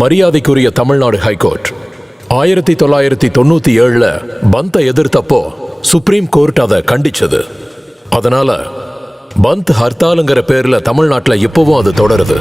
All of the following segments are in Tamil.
மரியாதைக்குரிய தமிழ்நாடு ஹைகோர்ட் 1997 பந்தை எதிர்த்தப்போ சுப்ரீம் கோர்ட் அதை கண்டிச்சது. அதனால பந்த் ஹர்த்தாலுங்கிற பேர்ல தமிழ்நாட்டில் இப்பவும் அது தொடருது.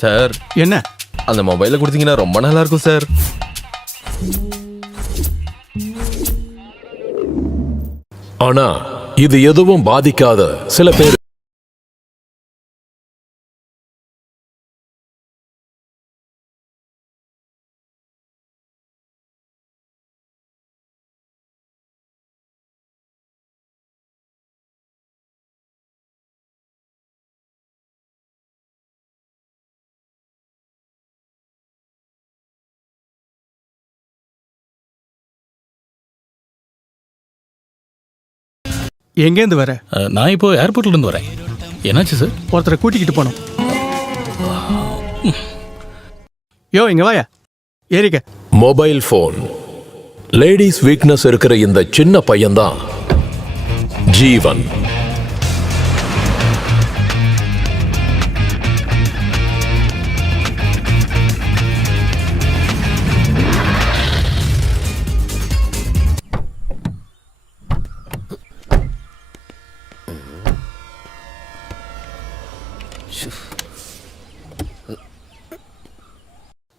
சார் என்ன அந்த மொபைல கொடுத்தீங்கன்னா ரொம்ப நல்லா இருக்கும் சார். ஆனா இது எதுவும் பாதிக்காத சில பேர் எங்கேருந்து வர? நான் இப்போ ஏர்போர்ட்ல இருந்து வரேன். என்னாச்சு சார்? ஒருத்தரை கூட்டிக்கிட்டு போனோம். யோ இங்க வாயா, ஏறிக்க. மொபைல் போன் லேடிஸ் வீக்னஸ் இருக்கிற இந்த சின்ன பையன்தான் ஜீவன்.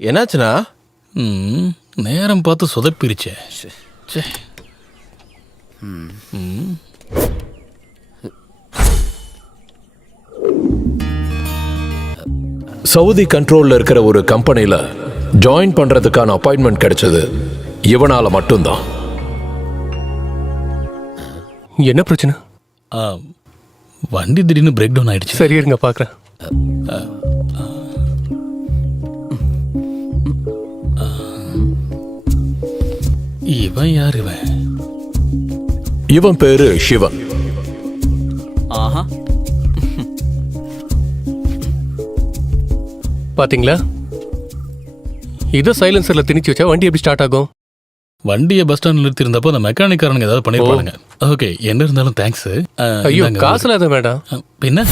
என்னாச்சுண்ணா? நேரம் பார்த்து சொதப்பிருச்சே. சவுதி கண்ட்ரோல்ல இருக்கிற ஒரு கம்பெனில ஜாயின் பண்றதுக்கான அப்பாயின்மெண்ட் கிடைச்சது இவனால மட்டும்தான். என்ன பிரச்சனை? வண்டி திடீர்னு பிரேக் டவுன் ஆயிடுச்சு. சரி இருங்க பாக்குறேன். இவன் யார்? இவன் பேரு சிவன். பாத்தீங்களா? இதை சைலன்சர்ல திணிச்சு வச்சா வண்டி எப்படி ஸ்டார்ட் ஆகும்? வண்டியை பஸ் ஸ்டாண்ட் நிறுத்தி இருந்தப்போ அந்த மெக்கானிக்காரனுங்க ஏதாவது பண்ணிருப்பாங்க. ஓகே, என்ன இருந்தாலும் தேங்க்ஸ். ஐயோ காசுல அதை வேண்டாம். பின்ன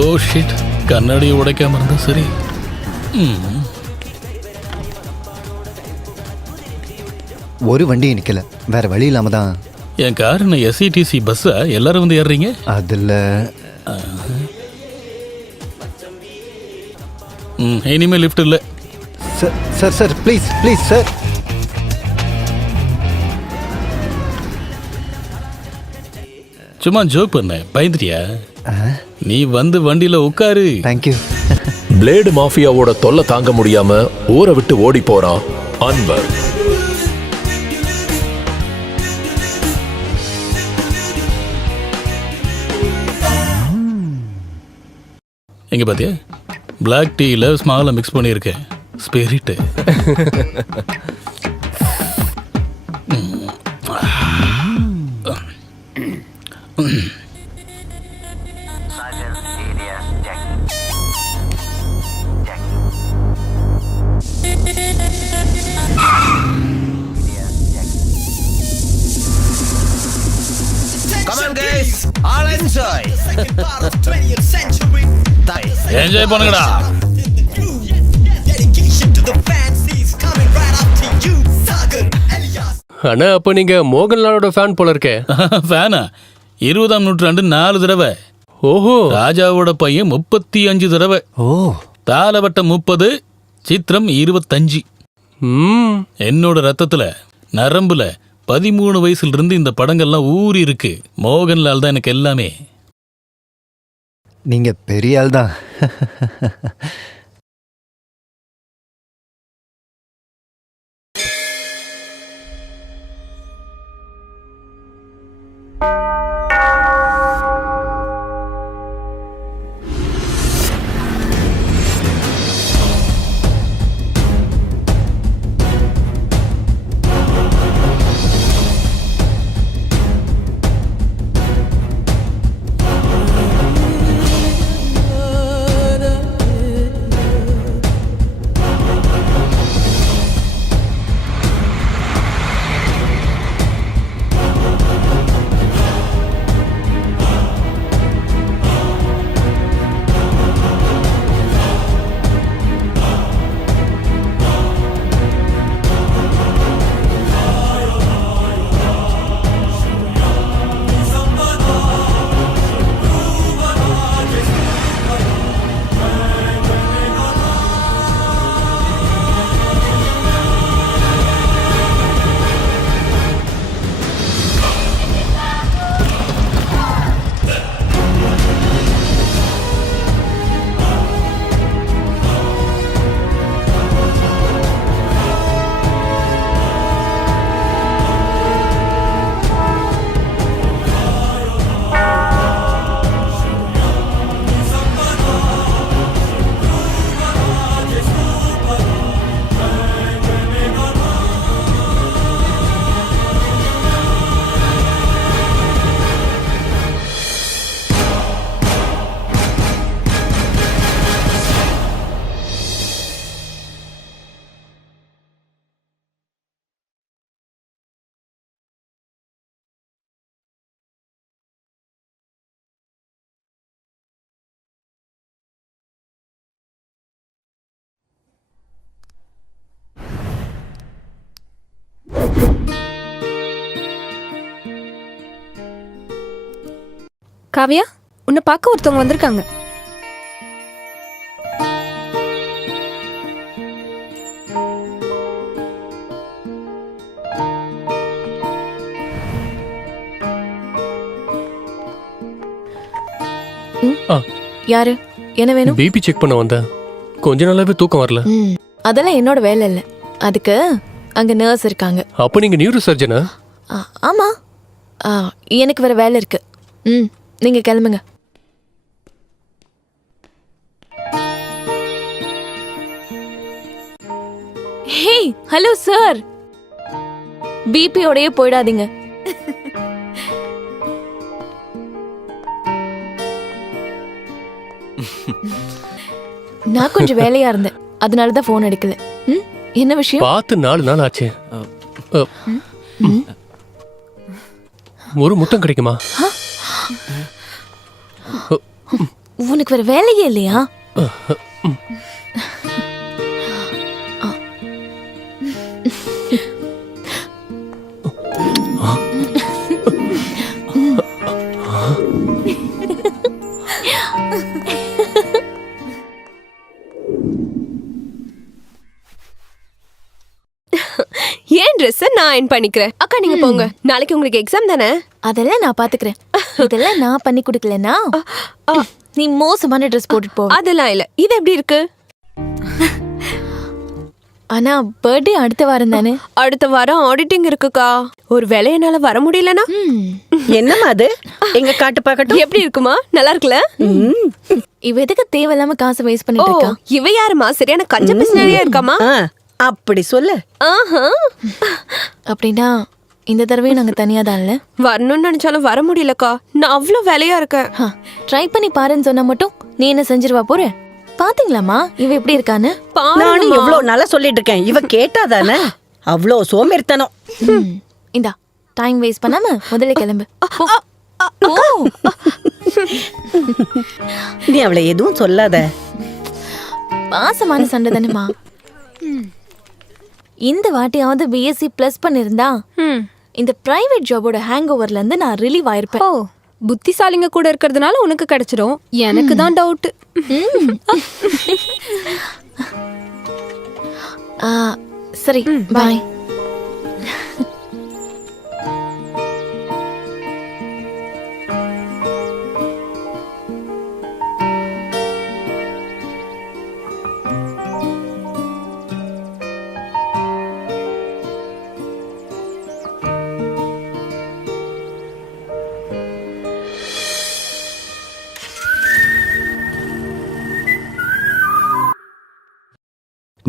ஓ ஷிட், கண்ணாடியை உடைக்காம இருந்தா சரி. ஒரு வண்டி நிக்கல, வேற வழி இல்லாம தான். என் கார் என்ன எஸ்இடிசி பஸ்ஸா? எல்லாரும் வந்து ஏறுறீங்க? அதுல இனிமே லிஃப்ட் இல்ல. Sir sir please please sir. சும்மா ஜோக் பண்ண, பயந்துட்டியா? நீ வந்து வண்டியில உட்காரு. தேங்க்யூ. பிளேடு மாஃபியாவோட தொல்லை தாங்க முடியாம ஊரை விட்டு ஓடி போறான் அன்வர். எங்க பாத்தியா? பிளாக் டீல ஸ்மால மிக்ஸ் பண்ணியிருக்கேன். ஸ்பிரிட். என்ஜாய் பண்ணுங்கடா. அண்ணா அப்ப நீங்க மோகன்லாலோட ஃபேன் போல இருக்கே. ஃபேனா? 20ஆம் நூற்றாண்டு 4 தடவை, ஓஹோ. ராஜாவோட பையன் 35 தடவை, ஓ தாளவட்டம் 30, சித்திரம் 25. ம். என்னோட ரத்தத்துல நரம்புல 13 வயசுல இருந்து இந்த படங்கள்லாம் ஊறி இருக்கு. மோகன்லால் தான் எனக்கு எல்லாமே. நீங்க பெரிய ஆள் தான். காவியா, உன்னை பார்க்க ஒருத்தவங்க வந்திருக்காங்க. யாரு? என்ன வேணும்? பிபி செக் பண்ண வந்தேன். கொஞ்ச நாளாவே தூக்கம் வரல. அதெல்லாம் என்னோட வேலை இல்லை. அதுக்கு அங்க நர்ஸ் இருக்காங்க. அப்ப நீங்க நியூரோ சர்ஜனா? ஆமா. எனக்கு வேற வேலை இருக்கு. நீங்க கிளம்புங்க. ஹே, ஹலோ சார். பிபியோடயே போயிடாதீங்க. நான் கொஞ்சம் வேலையா இருந்தேன், அதனாலதான் போன் எடுக்கல. என்ன விஷயம்? பார்த்து 4 நாள் ஆச்சு. ஒரு முட்டம் கிடைக்குமா? உனக்கு வேற வேலையே இல்லையா? ஏன் ட்ரெஸ் நான் அயர்ன் பண்ணிக்கிறேன். அக்கா நீங்க போங்க, நாளைக்கு உங்களுக்கு எக்ஸாம் தானே. அதெல்லாம் நான் பாத்துக்கிறேன். இதெல்லாம் நான் பண்ணி கொடுக்கலனா நீ மோசமான ட்ரெஸ் போட்டுட்டு போ. அதெல்லாம் இல்ல. இது எப்படி இருக்கு? ஆனா பர்த்டே அடுத்த வாரம் தானே. அடுத்த வாரம் ஆடிட்டிங் இருக்குக்கா. ஒரு வேளை என்னால வர முடியலனா என்னமா அது? எங்க காட்டு பார்க்கட்டும். எப்படி இருக்குமா? நல்லா இருக்குல்ல? இவ எதுக்கு தேவையில்லாம காசு வேஸ்ட் பண்ணிட்டு இருக்கா? இவ யாருமா? சரியான கஞ்ச பிசினரியா இருக்காமா? அப்படி சொல்லு. அப்படின்னா இந்த தடவையும் நாங்க தனியா தான் இல்ல வரணும்னு நினைச்சாலும் வர முடியலக்கா. நான் அவ்வளவு வேலையா இருக்கேன். ட்ரை பண்ணி பாருன்னு சொன்னா மட்டும் நீ என்ன செஞ்சிருவா போற? பாத்தீங்களாமா இவ எப்படி இருக்கான்னு? நானும் எவ்வளவு நல்லா சொல்லிட்டு இருக்கேன். இவ கேட்டாதானே? அவ்வளவு சோம்பேறித்தனம். இந்தா டைம் வேஸ்ட் பண்ணாம முதல்ல கிளம்பு. நீ அவளை எதுவும் சொல்லாத. பாசமான சண்டை தானேமா. இந்த வாட்டியாவது பிஎஸ்சி ப்ளஸ் பண்ணிருந்தா இந்த பிரைவேட் ஜாபோட ஹேங் ஓவர்ல இருந்து நான் ரிலீவ் ஆயிருப்பேன். ஓ புத்திசாலிங்க கூட இருக்கிறதுனால உனக்கு கிடைச்சிடும். எனக்கு தான் டவுட். சரி பாய்.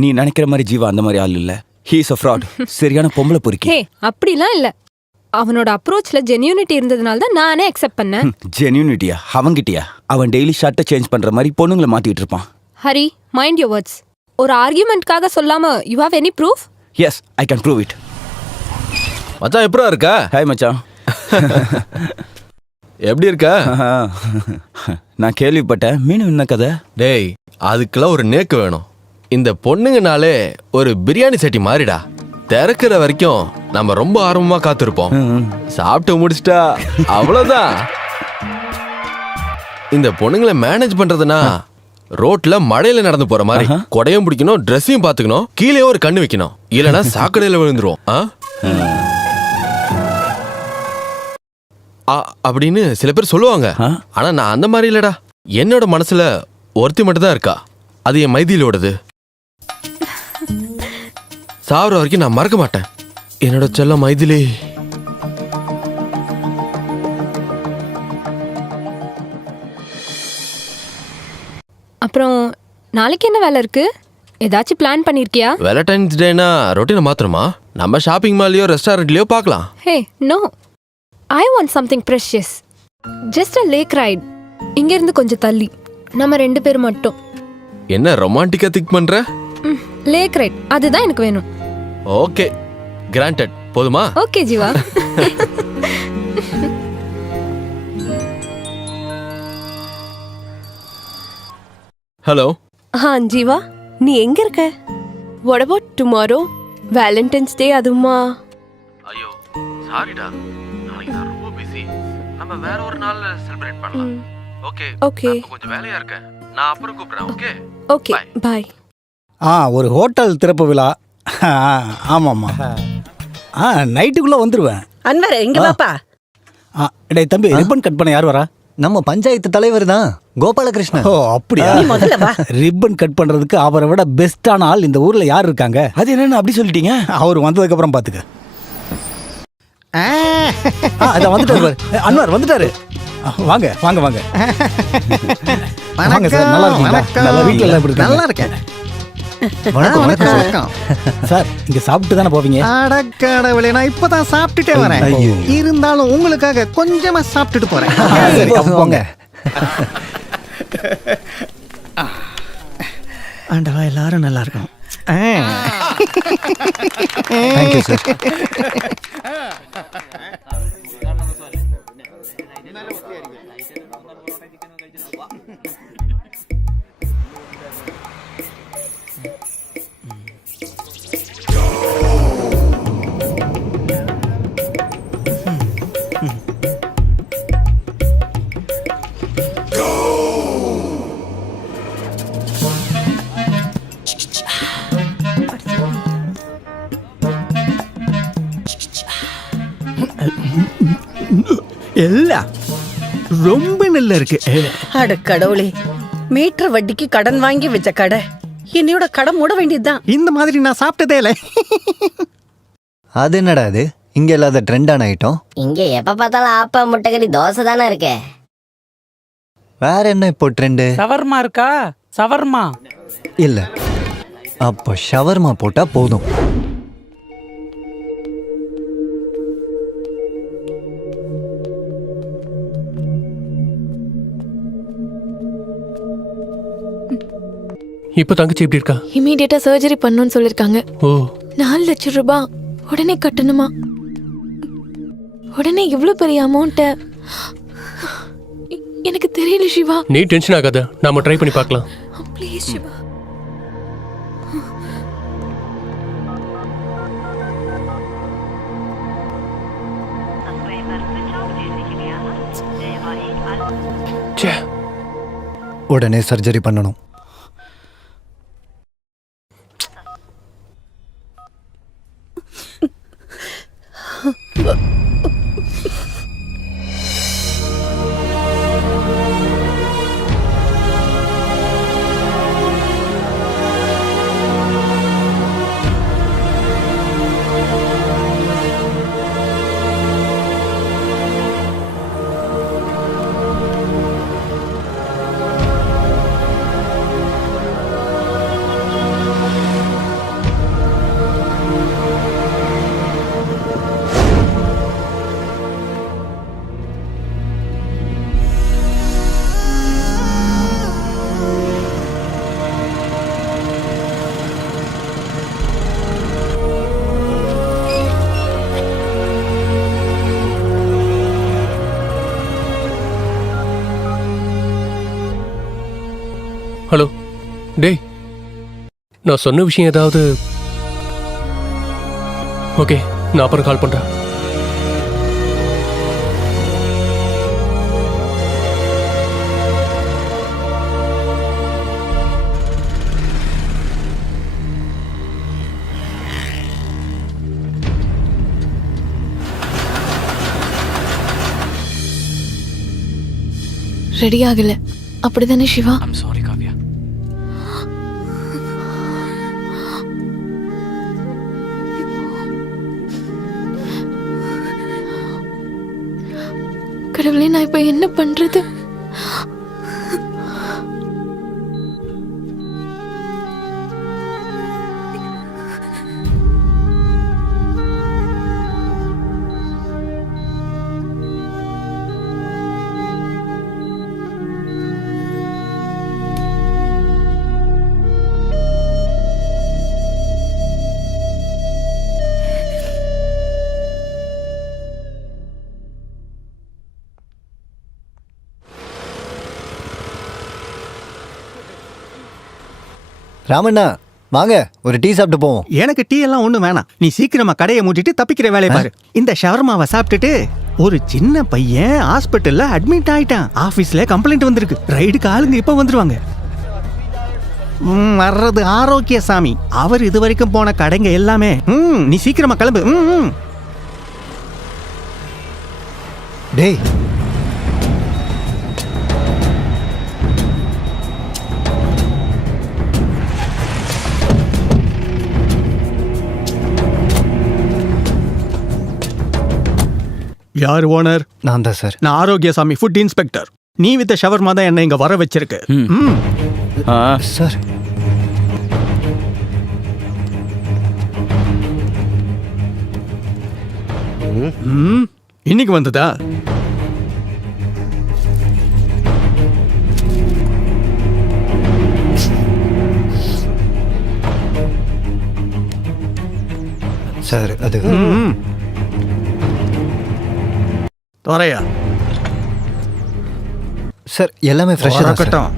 நீ நினைக்கிற மாதிரி ஜீவா அந்த மாதிரி ஆள் இல்ல. He is a fraud. சரியான பொம்பளை பொறுக்கி. ஹே அப்படிலாம் இல்ல. அவனோட அப்ரோச்ல ஜென்யூனிட்டி இருந்ததுனால தான் நானே அக்செப்ட் பண்ணேன். ஜென்யூனிட்டியா? அவங்கிட்டியா? அவன் டெய்லி ஷர்ட்டை சேஞ்ச் பண்ற மாதிரி பொண்ணுங்களை மாத்திட்டு இருப்பான். Hari mind your words. ஒரு ஆர்கியூமெண்ட்காக சொல்லாம you have any proof? Yes I can prove it. மச்சான் எப்படா இருக்க? ஹாய் மச்சான். எப்படி இருக்க? நான் கேள்விப்பட்டேன் மீன் என்ன கதை? டேய் அதுக்கெல்லாம் ஒரு நேக்கு வேணும். இந்த பொண்ணுங்கனாலே ஒரு பிரியாணி சட்டி மாதிரிடா. திறக்கிற வரைக்கும் நம்ம ரொம்ப ஆர்வமா காத்திருப்போம். சாப்பிட்டு முடிச்சிட்டா அவ்வளவுதான். இந்த பொண்ணுங்களை மேனேஜ் பண்றதுனா ரோட்ல மழையில நடந்து போற மாதிரி கொடையும் பிடிக்கணும், ட்ரெஸ்ஸையும் பாத்துக்கணும், கீழே ஒரு கண்ணு வைக்கணும், இல்லைன்னா சாக்கடையில விழுந்துரும் அப்படின்னு சில பேர் சொல்லுவாங்க. ஆனா நான் அந்த மாதிரி இல்லடா. என்னோட மனசுல ஒருத்தி மட்டும் தான் இருக்கா. அது என் மைதிலோடது. சாவர வரைக்கும் நான் மறக்க மாட்டேன். என்னோட செல்ல மைதிலி. அப்புறம் நாளைக்கு என்ன வேலை இருக்கு? ஏதாச்சும் பிளான் பண்ணிருக்கியா? வேலண்டைன்ஸ் டேனா ரொட்டீனை மாத்திரமா? நம்ம ஷாப்பிங் மால்லையோ ரெஸ்டாரண்ட்லயோ பார்க்கலாம். Hey no, I want something precious. Just a lake right. இங்க இருந்து கொஞ்சம் தள்ளி நம்ம 2 பேர் மட்டும். என்ன ரொமான்டிக்கா திங்க் பண்ற? லேக் ரைட் அதுதான் எனக்கு வேணும். Okay granted. போதுமா? ஓகே ஜீவா. ஹலோ. ஜீவா நீ எங்க இருக்க? What about tomorrow? வேலண்டைன்ஸ் டே அதுமா? ஐயோ சாரிடா, நாளைக்கு நான் ரொம்ப பிஸி. நம்ம வேற ஒரு நாள்ல செலிப்ரேட் பண்ணலாம். ஓகே ஓகே கொஞ்சம் வேலையா இருக்கேன். நான் அப்புறம் கூப்பிடுறேன். Okay okay bye. ஒரு ஹோட்டல் திறப்பு விழா. ஆமாம்மா. நைட்டுக்குள்ளே வந்துடுவேன். அன்வர் இங்க வாப்பா. டேய் தம்பி, ரிப்பன் கட் பண்ண யார் வரா? நம்ம பஞ்சாயத்து தலைவர் தான் கோபாலகிருஷ்ணன். ஓ அப்படியா? நீ முதல்ல வா. ரிப்பன் கட் பண்றதுக்கு அவரை விட பெஸ்டான ஆள் இந்த ஊர்ல யார் இருக்காங்க? அது என்னன்னு அப்படி சொல்லிட்டீங்க? அவர் வந்ததுக்கு அப்புறம் பாத்துக்க. அதான் வந்துட்டாரு பாரு. அன்வர் வந்துட்டாரு. வாங்க வாங்க வாங்க. வாங்க சார். நல்லா இருக்கீங்களா? நல்லா வீட்ல எல்லாம் எப்படி இருக்காங்க? நல்லா இருக்கேன். வணக்கம் வணக்கம் சார். சார் இங்க சாப்பிட்டு தானே போவீங்க? அடக்கடவுளே, நான் இப்பதான் சாப்பிட்டுட்டே வரேன். ஐயோ. இருந்தாலும் உங்களுக்காக கொஞ்சமா சாப்பிட்டுட்டு போறேன். சரி, அப்ப போங்க. ஆண்டவா எல்லாரும் நல்லா இருக்கணும். Thank you sir. எல்லாம் ரொம்ப நல்லா இருக்கு. அட கடவுளே, மீட்டர் வட்டிக்கு கடன் வாங்கி வச்ச கடை என்னையோட கடை மூட வேண்டியதுதான். இந்த மாதிரி நான் சாப்பிட்டதே இல்லை. அது என்னடா அது? இங்க இல்லாத ட்ரெண்டான ஐட்டம். இங்க எப்ப பார்த்தாலும் ஆப்பா முட்டைக்கறி தோசை தானே இருக்கே. வேற என்ன இப்போ ட்ரெண்டு? சவர்மா இருக்கா? சவர்மா இல்ல, அப்போ ஷவர்மா போட்டா போதும். இப்போ தங்கச்சி எப்படி இருக்கா? இமீடியட்டா சர்ஜரி பண்ணணும்னு சொல்லிருக்காங்க. ஓ 4 லட்சம் ரூபாய் உடனே கட்டணுமா? உடனே இவ்வளவு பெரிய அமௌண்ட் எனக்கு தெரியல சிவா. நீ டென்ஷன் ஆகாத, நாம ட்ரை பண்ணி பார்க்கலாம். ப்ளீஸ் சிவா. உடனே சர்ஜரி பண்ணணும். ஹலோ டேய், நான் சொன்ன விஷயம் ஏதாவது? ஓகே, நான் அப்புறம் கால் பண்றேன். ரெடி ஆகல, அப்படிதானே சிவா? சாரி காவ்யா. கடவுளே, நான் இப்ப என்ன பண்றது? ராமண்ணா வாங்க, ஒரு டீ சாப்பிட்டு போவோம். எனக்கு டீ எல்லாம் ஒண்ணும் வேணாம். நீ சீக்கிரமா கடையை மூட்டிட்டு தப்பிக்கிற வேலையை பாரு. இந்த ஷவர்மாவை சாப்பிட்டுட்டு ஒரு சின்ன பையன் ஹாஸ்பிட்டல்ல அட்மிட் ஆயிட்டான். ஆபீஸ்ல கம்ப்ளைண்ட் வந்திருக்கு. ரைடுக்கு ஆளுங்க இப்ப வந்துருவாங்க. வர்றது ஆரோக்கிய சாமி. அவர் இது வரைக்கும் போன கடைங்க எல்லாமே. நீ சீக்கிரமா கிளம்பு. டேய், யார் ஓனர்? நான் தான் சார். நான் ஆரோக்கியசாமி, ஃபுட் இன்ஸ்பெக்டர். நீ வித்த ஷவர்மா தான் என்ன இங்க வர வச்சிருக்கு. சார், இன்னைக்கு வந்ததா? சார் அது தோரையா சார் எல்லாமே ஃப்ரெஷ்ஷாக தான் சார். இருக்கட்டும்.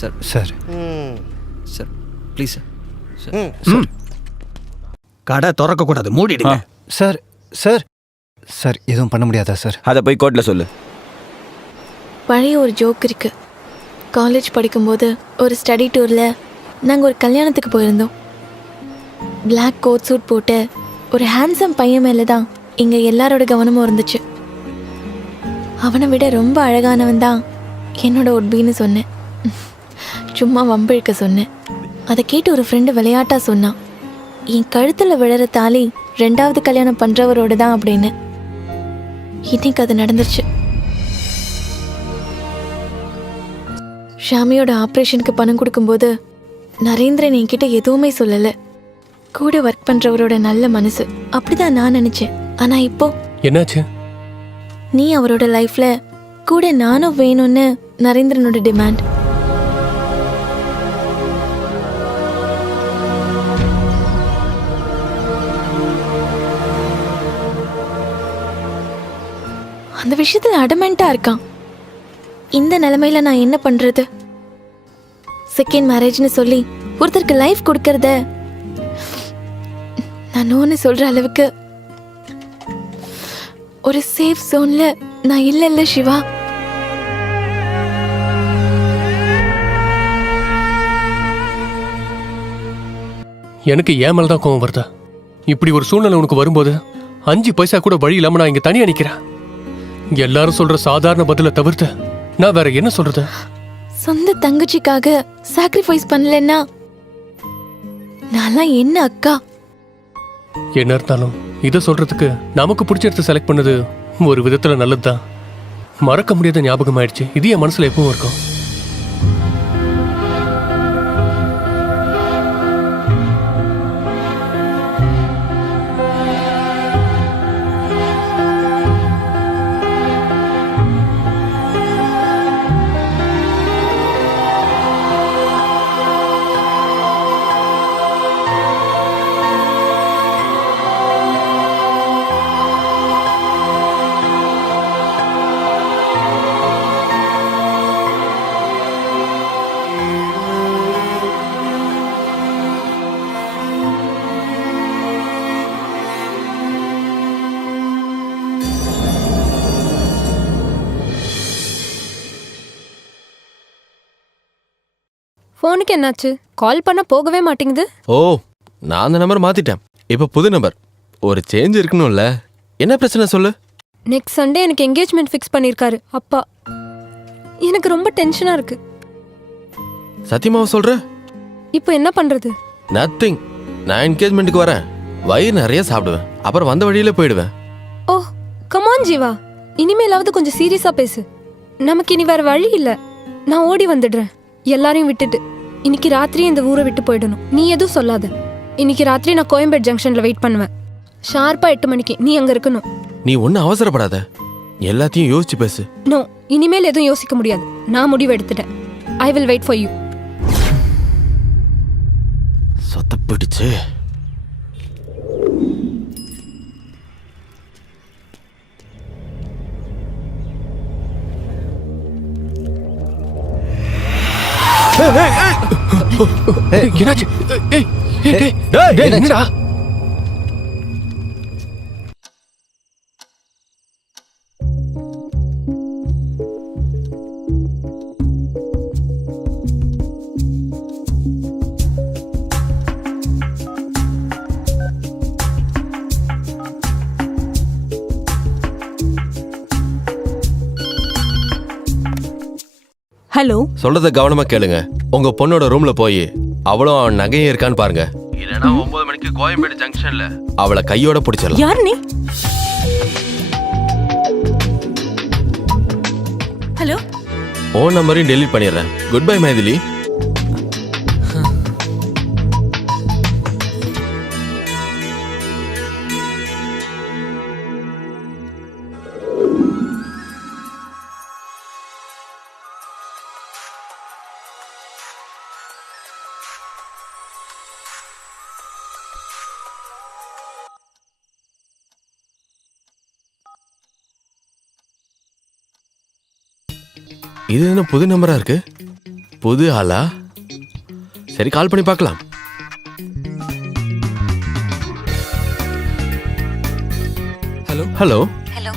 Sir sir sir please sir. கடை திறக்க கூடாது, மூடிடுங்க. சார் சார் சார் எதுவும் பண்ண முடியாதா சார்? அதை போய் கோர்ட்ல சொல்லு. பழைய ஒரு ஜோக் இருக்கு. காலேஜ் படிக்கும்போது ஒரு ஸ்டடி டூரில் நாங்கள் ஒரு கல்யாணத்துக்கு போயிருந்தோம். பிளாக் கோட் சூட் போட்டு ஒரு ஹேண்ட்ஸம் பையன் மேலே தான் இங்கே எல்லாரோட கவனமும் இருந்துச்சு. அவனை விட ரொம்ப அழகானவன் தான் என்னோட ஒட்பின்னு சொன்னேன். சும்மா வம்பிழுக்க சொன்னேன். அதை கேட்டு ஒரு ஃப்ரெண்டு விளையாட்டாக சொன்னான், என் கழுத்தில் விழற தாலி 2வது கல்யாணம் பண்ணுறவரோட தான் அப்படின்னு. இன்னைக்கு அது நடந்துருச்சு. ஷாமியோட ஆப்ரேஷனுக்கு பணம் கொடுக்கும்போது நரேந்திரன் என்கிட்ட எதுவுமே சொல்லலை. கூட ஒர்க் பண்ணுறவரோட நல்ல மனசு, அப்படிதான் நான் நினச்சேன். ஆனால் இப்போ என்னாச்சு? நீ அவரோட லைஃப்ல கூட நானும் வேணும்னு நரேந்திரனோட டிமாண்ட். அந்த விஷயத்துல அடமெண்டா இருக்கான். இந்த நிலைமையில நான் என்ன பண்றது? செகண்ட் மேரேஜ்னு சொல்லி ஒருத்தருக்கு லைஃப் கொடுக்கறத நான் நோன்னு சொல்ற அளவுக்கு ஒரு சேஃப் ஜோன்ல நான் இல்ல சிவா. எனக்கு ஏன் மேல தான் கோவம் வருதா? இப்படி ஒரு சூழ்நிலை உனக்கு வரும்போது 5 பைசா கூட வழி இல்லாம நான் இங்க தனியா நிக்கிறேன். எல்லாரும் சொல்ற சாதாரண பதில தவிர்த்து நான் வேற என்ன சொல்றது? சொந்த தங்கச்சிக்காக சாக்ரிஃபைஸ் பண்ணலன்னா நான்லாம் என்ன அக்கா? என்ன இருந்தாலும் இதை சொல்றதுக்கு நமக்கு பிடிச்ச செலக்ட் பண்ணது ஒரு விதத்துல நல்லதுதான். மறக்க முடியாத ஞாபகம் ஆயிடுச்சு. இது என் மனசுல எப்பவும் இருக்கும். ஃபோனுக்கு என்னாச்சு? கால் பண்ண போகவே மாட்டேங்குது. ஓ, நான் அந்த நம்பர் மாத்திட்டேன். இப்போ புது நம்பர். ஒரு சேஞ்ச் இருக்கணும்ல. என்ன பிரச்சனை சொல்லு? நெக்ஸ்ட் சண்டே எனக்கு என்கேஜ்மெண்ட் ஃபிக்ஸ் பண்ணிருக்காரு அப்பா. எனக்கு ரொம்ப டென்ஷனா இருக்கு. சத்தியமாவ சொல்ற? இப்போ என்ன பண்றது? நத்திங். நான் என்கேஜ்மெண்ட்டுக்கு வரேன். வயிறு நிறைய சாப்பிடுவேன். அப்புறம் வந்த வழியில போயிடுவேன். ஓ கமான் ஜீவா, இனிமேலாவது கொஞ்சம் சீரியஸா பேசு. நமக்கு இனி வேற வழி இல்ல. நான் ஓடி வந்துடுறேன் எல்லாரையும் விட்டுட்டு. இன்னைக்கு ராத்திரி இந்த ஊரை விட்டு போயிடணும். நீ எதுவும் சொல்லாத. இன்னைக்கு ராத்திரி நான் கோயம்பேடு ஜங்ஷன்ல வெயிட் பண்ணுவேன். ஷார்ப்பா 8 மணிக்கு நீ அங்க இருக்கணும். நீ ஒன்னும் அவசரப்படாத. எல்லாத்தையும் யோசிச்சு பேசு. நோ, இனிமேல் எதுவும் யோசிக்க முடியாது. நான் முடிவு எடுத்துட்டேன். I will wait for you. சொத்த பிடிச்சு. என்னாச்சு? என்னடா? ஹலோ, சொல்றத கவனமா கேளுங்க. உங்க பொண்ணோட ரூம்ல போய் அவளும் அவன் நகையும் இருக்கான்னு பாருங்க. இல்லனா 9 மணிக்கு கோயம்பேடு ஜங்ஷன்ல அவளை கையோட பிடிச்சிடலாம். யார் நீ? ஹலோ, ஓன் நம்பரையும் டெலீட் பண்ணிடுறேன். Good bye Mythili. இது என்ன புது நம்பரா இருக்கு? புது ஆளா? சரி, கால் பண்ணி பார்க்கலாம். ஹலோ ஹலோ ஹலோ,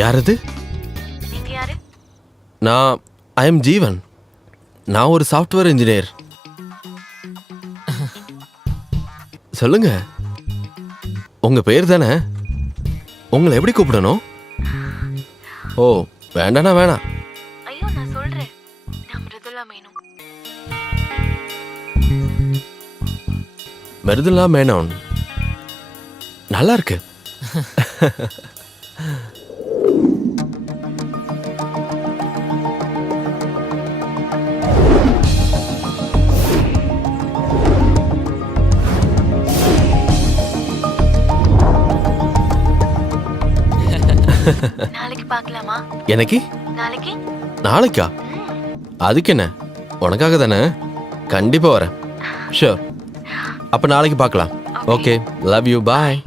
யார் அது? நீங்க யாரு? ஐ எம் ஜீவன். நான் ஒரு சாஃப்ட்வேர் இன்ஜினியர். சொல்லுங்க, உங்க பேர் தானே? உங்களை எப்படி கூப்பிடணும்? ஓ, வேண்டானா வேணாம். ஐயோ, நான் சொல்றேன். நான் மிருதுலா மேனன். மிருதுலா மேனன் நல்லா இருக்கு. நாளைக்கு பார்க்கலாமா? எனக்கு நாளைக்கு? நாளைக்கா? அதுக்கு என்ன, உனக்காக தானே. கண்டிப்பா வரேன். ஷூர். அப்ப நாளைக்கு பார்க்கலாம். Okay, love you, bye.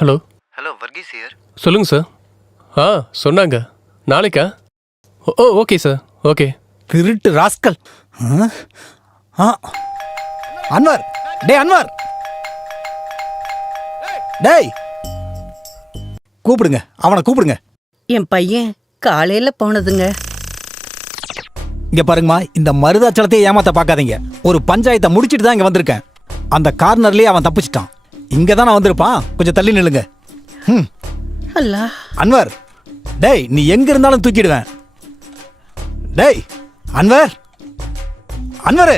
Hello hello Varghese here. சொல்லுங்க சார். சொன்னாங்க நாளைக்கா? Okay sir, okay. திருட்டு ராஸ்கல். அன்வர், டேய் அன்வர், டேய் கூப்பிடுங்க, அவனை கூப்பிடுங்க. என் பையன் காலையில போனதுங்க. இங்க பாருங்கம்மா, இந்த மருதாச்சலத்தை ஏமாத்த பார்க்காதீங்க. ஒரு பஞ்சாயத்தை முடிச்சிட்டு தான் இங்க வந்திருக்கேன். அந்த கார்னர்லயே அவன் தப்பிச்சிட்டான். இங்க தான் நான் வந்திருப்பான். கொஞ்சம் தள்ளி நில்லுங்க. அல்லா அன்வர், டேய் நீ எங்க இருந்தாலும் தூக்கிடுவேன். டேய் அன்வர், அன்வர்,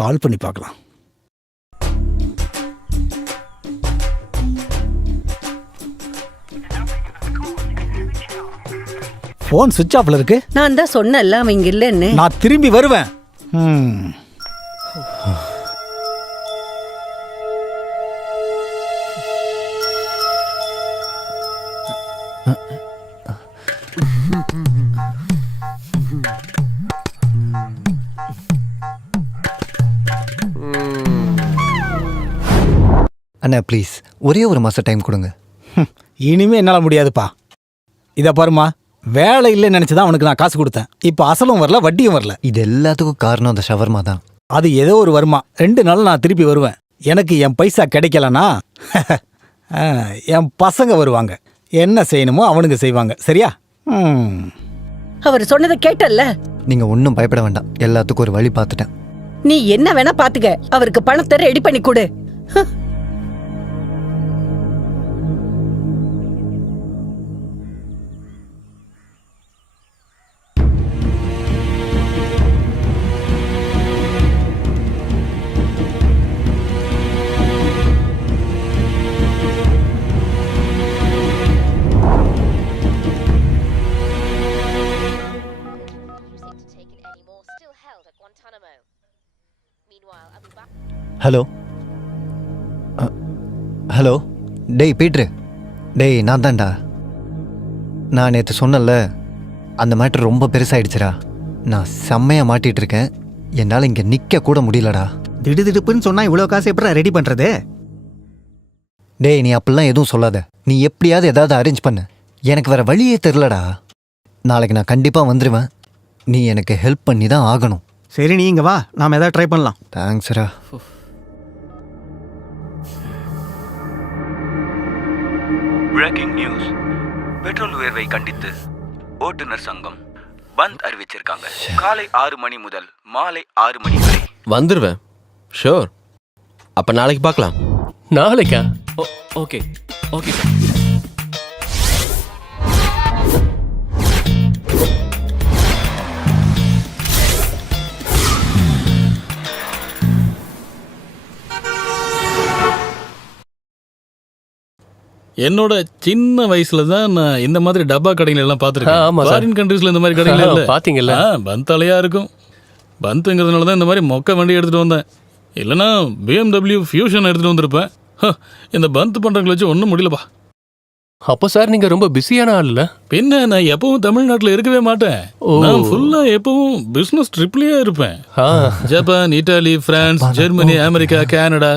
கால் பண்ணி பார்க்கலாம். போன் சுவிட்ச் ஆஃப்ல இருக்கு. நான் தான் சொன்னேன்ல அவன் இங்க இல்லைன்னு. நான் திரும்பி வருவேன். அண்ணா ப்ளீஸ் ஒரே ஒரு மாதம் டைம் கொடுங்க. இனிமே என்னால் முடியாதுப்பா. இதை பாருமா, வேலை இல்லைன்னு நினச்சி தான் அவனுக்கு நான் காசு கொடுத்தேன். இப்போ அசலும் வரல, வட்டியும் வரல. இது எல்லாத்துக்கும் காரணம் அந்த ஷவர்மா தான். அது ஏதோ ஒரு வருமா, 2 நாள் நான் திருப்பி வருவேன். எனக்கு என் பைசா கிடைக்கலனா என் பசங்க வருவாங்க. என்ன செய்யணுமோ அவனுங்க செய்வாங்க. சரியா? அவர் சொன்னதை கேட்டல்ல. நீங்கள் ஒன்றும் பயப்பட வேண்டாம், எல்லாத்துக்கும் ஒரு வழி பார்த்துட்டேன். நீ என்ன வேணா பாத்துக்க, அவருக்கு பணத்தை ரெடி பண்ணி கொடு. ஹலோ ஹலோ, டேய் பீட்ரு, டேய் நான் தான்டா. நான் நேற்று சொன்னல, அந்த மேட்ரு ரொம்ப பெருசாகிடுச்சுடா. நான் செம்மையாக மாட்டிகிட்டு இருக்கேன். என்னால் இங்கே நிற்க கூட முடியலடா. திடுதிடுப்புன்னு சொன்னா இவ்வளோ காசு எப்படி ரெடி பண்றது? டேய் நீ அப்படிலாம் எதுவும் சொல்லாத. நீ எப்படியாவது ஏதாவது அரேஞ்ச் பண்ணு. எனக்கு வேற வழியே தெரிலடா. நாளைக்கு நான் கண்டிப்பாக வந்துடுவேன். நீ எனக்கு ஹெல்ப் பண்ணி தான் ஆகணும். சரி, நீ இங்க வா, நாம ஏதாவது ட்ரை பண்ணலாம். தேங்க்ஸ்ரா. Breaking news. பெட்ரோல் உயர்வை கண்டித்து ஓட்டுநர் சங்கம் பந்த் அறிவிச்சிருக்காங்க. காலை 6 மணி முதல் மாலை 6 மணி வரை. வந்துருவேன், ஷோர். அப்ப நாளைக்கு பார்க்கலாம். நாளைக்கா? Okay okay. என்னோட சின்ன வயசுல தான் நான் இந்த மாதிரி டப்பா கடைகள் எல்லாம் ஆமா பார்த்துருக்கேன். சார். ஃபாரின் கண்ட்ரீஸ்ல இந்த மாதிரி கடைகள் இல்ல. பாத்தீங்கல்ல? பந்தாலையா இருக்கும். பந்துங்கிறதுனால தான் இந்த மாதிரி மொக்க வண்டி எடுத்துட்டு வந்தேன். இல்லைன்னா BMW ஃபியூஷன் எடுத்துட்டு வந்திருப்பேன். இந்த பந்த் பண்றவங்களை வச்சு ஒன்றும் முடியலப்பா. அப்போ சார் நீங்க ரொம்ப பிஸியான ஆள் இல்ல? பின்ன நான் எப்பவும் தமிழ்நாட்டில் இருக்கவே மாட்டேன். நான் ஃபுல்லா எப்பவும் பிசினஸ் ட்ரிப்லயே இருப்பேன். Japan, Italy, France, Germany, America, Canada.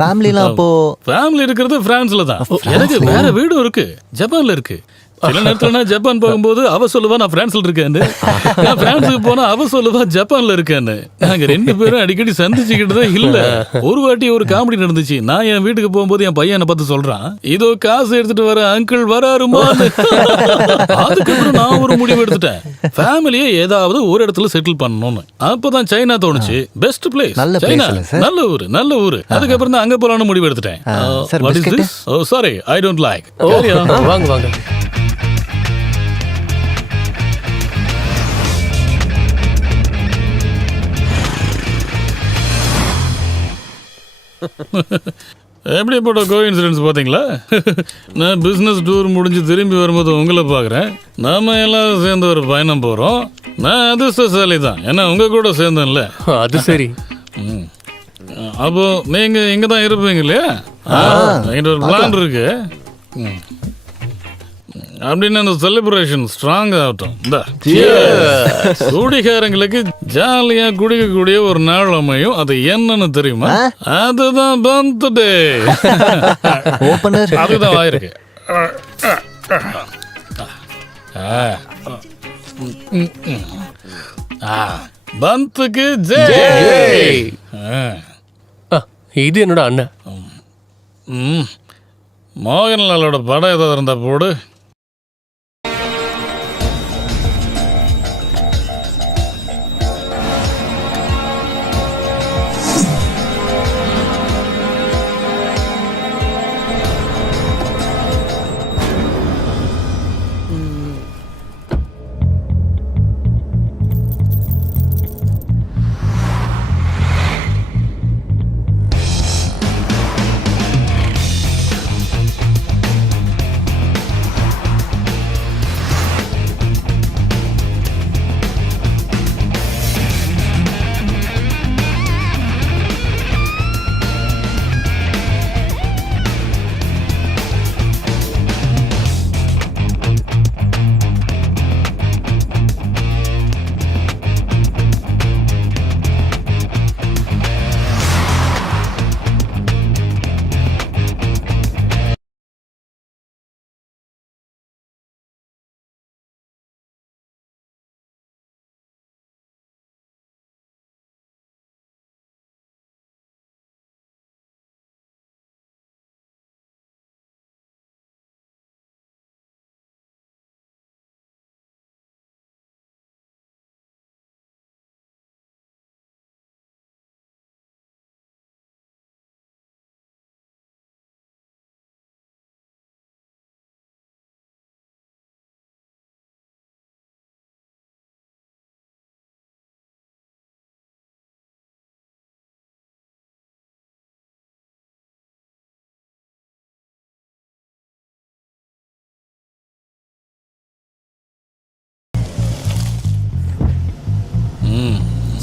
ஃபேமிலிலாம் அப்போ ஃபேமிலி இருக்கிறது பிரான்ஸ்ல தான். எனக்கு வேற வீடும் இருக்கு, ஜப்பான்ல இருக்கு. சில நேரத்துல நான் ஜப்பான் போகும்போது அவ சொல்லுவா நான் பிரான்ஸ்ல இருக்கேன்னு, நான் பிரான்ஸுக்கு போனா அவ சொல்லுவா ஜப்பான்ல இருக்கேன்னு. நாங்க 2 பேரும் அடிக்கடி சந்திச்சுக்கிட்டதே இல்ல. ஒரு வாட்டி ஒரு காமெடி நடந்துச்சு. நான் என் வீட்டுக்கு போகும்போது என் பையனை பார்த்து சொல்றான், இதோ காசு எடுத்துட்டு வர அங்கிள் வராருமா. அதுக்கப்புறம் நான் ஒரு முடிவு எடுத்துட்டேன், ஃபேமிலியை ஏதாவது ஒரு இடத்துல செட்டில் பண்ணணும்னு. அப்பதான் சைனா தோணுச்சு. Best place China. நல்ல ஊரு, நல்ல ஊரு. அதுக்கப்புறம் தான் அங்க போலான்னு முடிவு எடுத்துட்டேன். What is this? Oh sorry, I don't like. வாங்க வாங்க. எப்படிப்பட்ட கோஇன்சிடென்ஸ் பார்த்தீங்களா? நான் பிஸ்னஸ் டூர் முடிஞ்சு திரும்பி வரும்போது உங்களை பார்க்குறேன். நாம எல்லாரும் சேர்ந்து ஒரு பயணம் போகிறோம். நான் அதிர்ஷ்டசாலி தான், ஏன்னா உங்கள் கூட சேர்ந்தேன்ல. அது சரி. அப்போ நீங்கள் இங்கே தான் இருப்பீங்க இல்லையா? என்கிட்ட ஒரு பிளான் இருக்கு. அப்படின்னு அந்த செலிப்ரேஷன் ஸ்ட்ராங் ஆகட்டும். இந்த குடிகாரங்களுக்கு ஜாலியா குடிக்கக்கூடிய ஒரு நாள் அமையும். அது என்னன்னு தெரியுமா? அதுதான் பர்த்டே. ஓப்பனர் அதுதான் ஆயிருக்கு. பந்துக்கு ஜெய். இது என்னோட அண்ணன். மோகன்லாலோட படம் ஏதாவது இருந்தா போடு.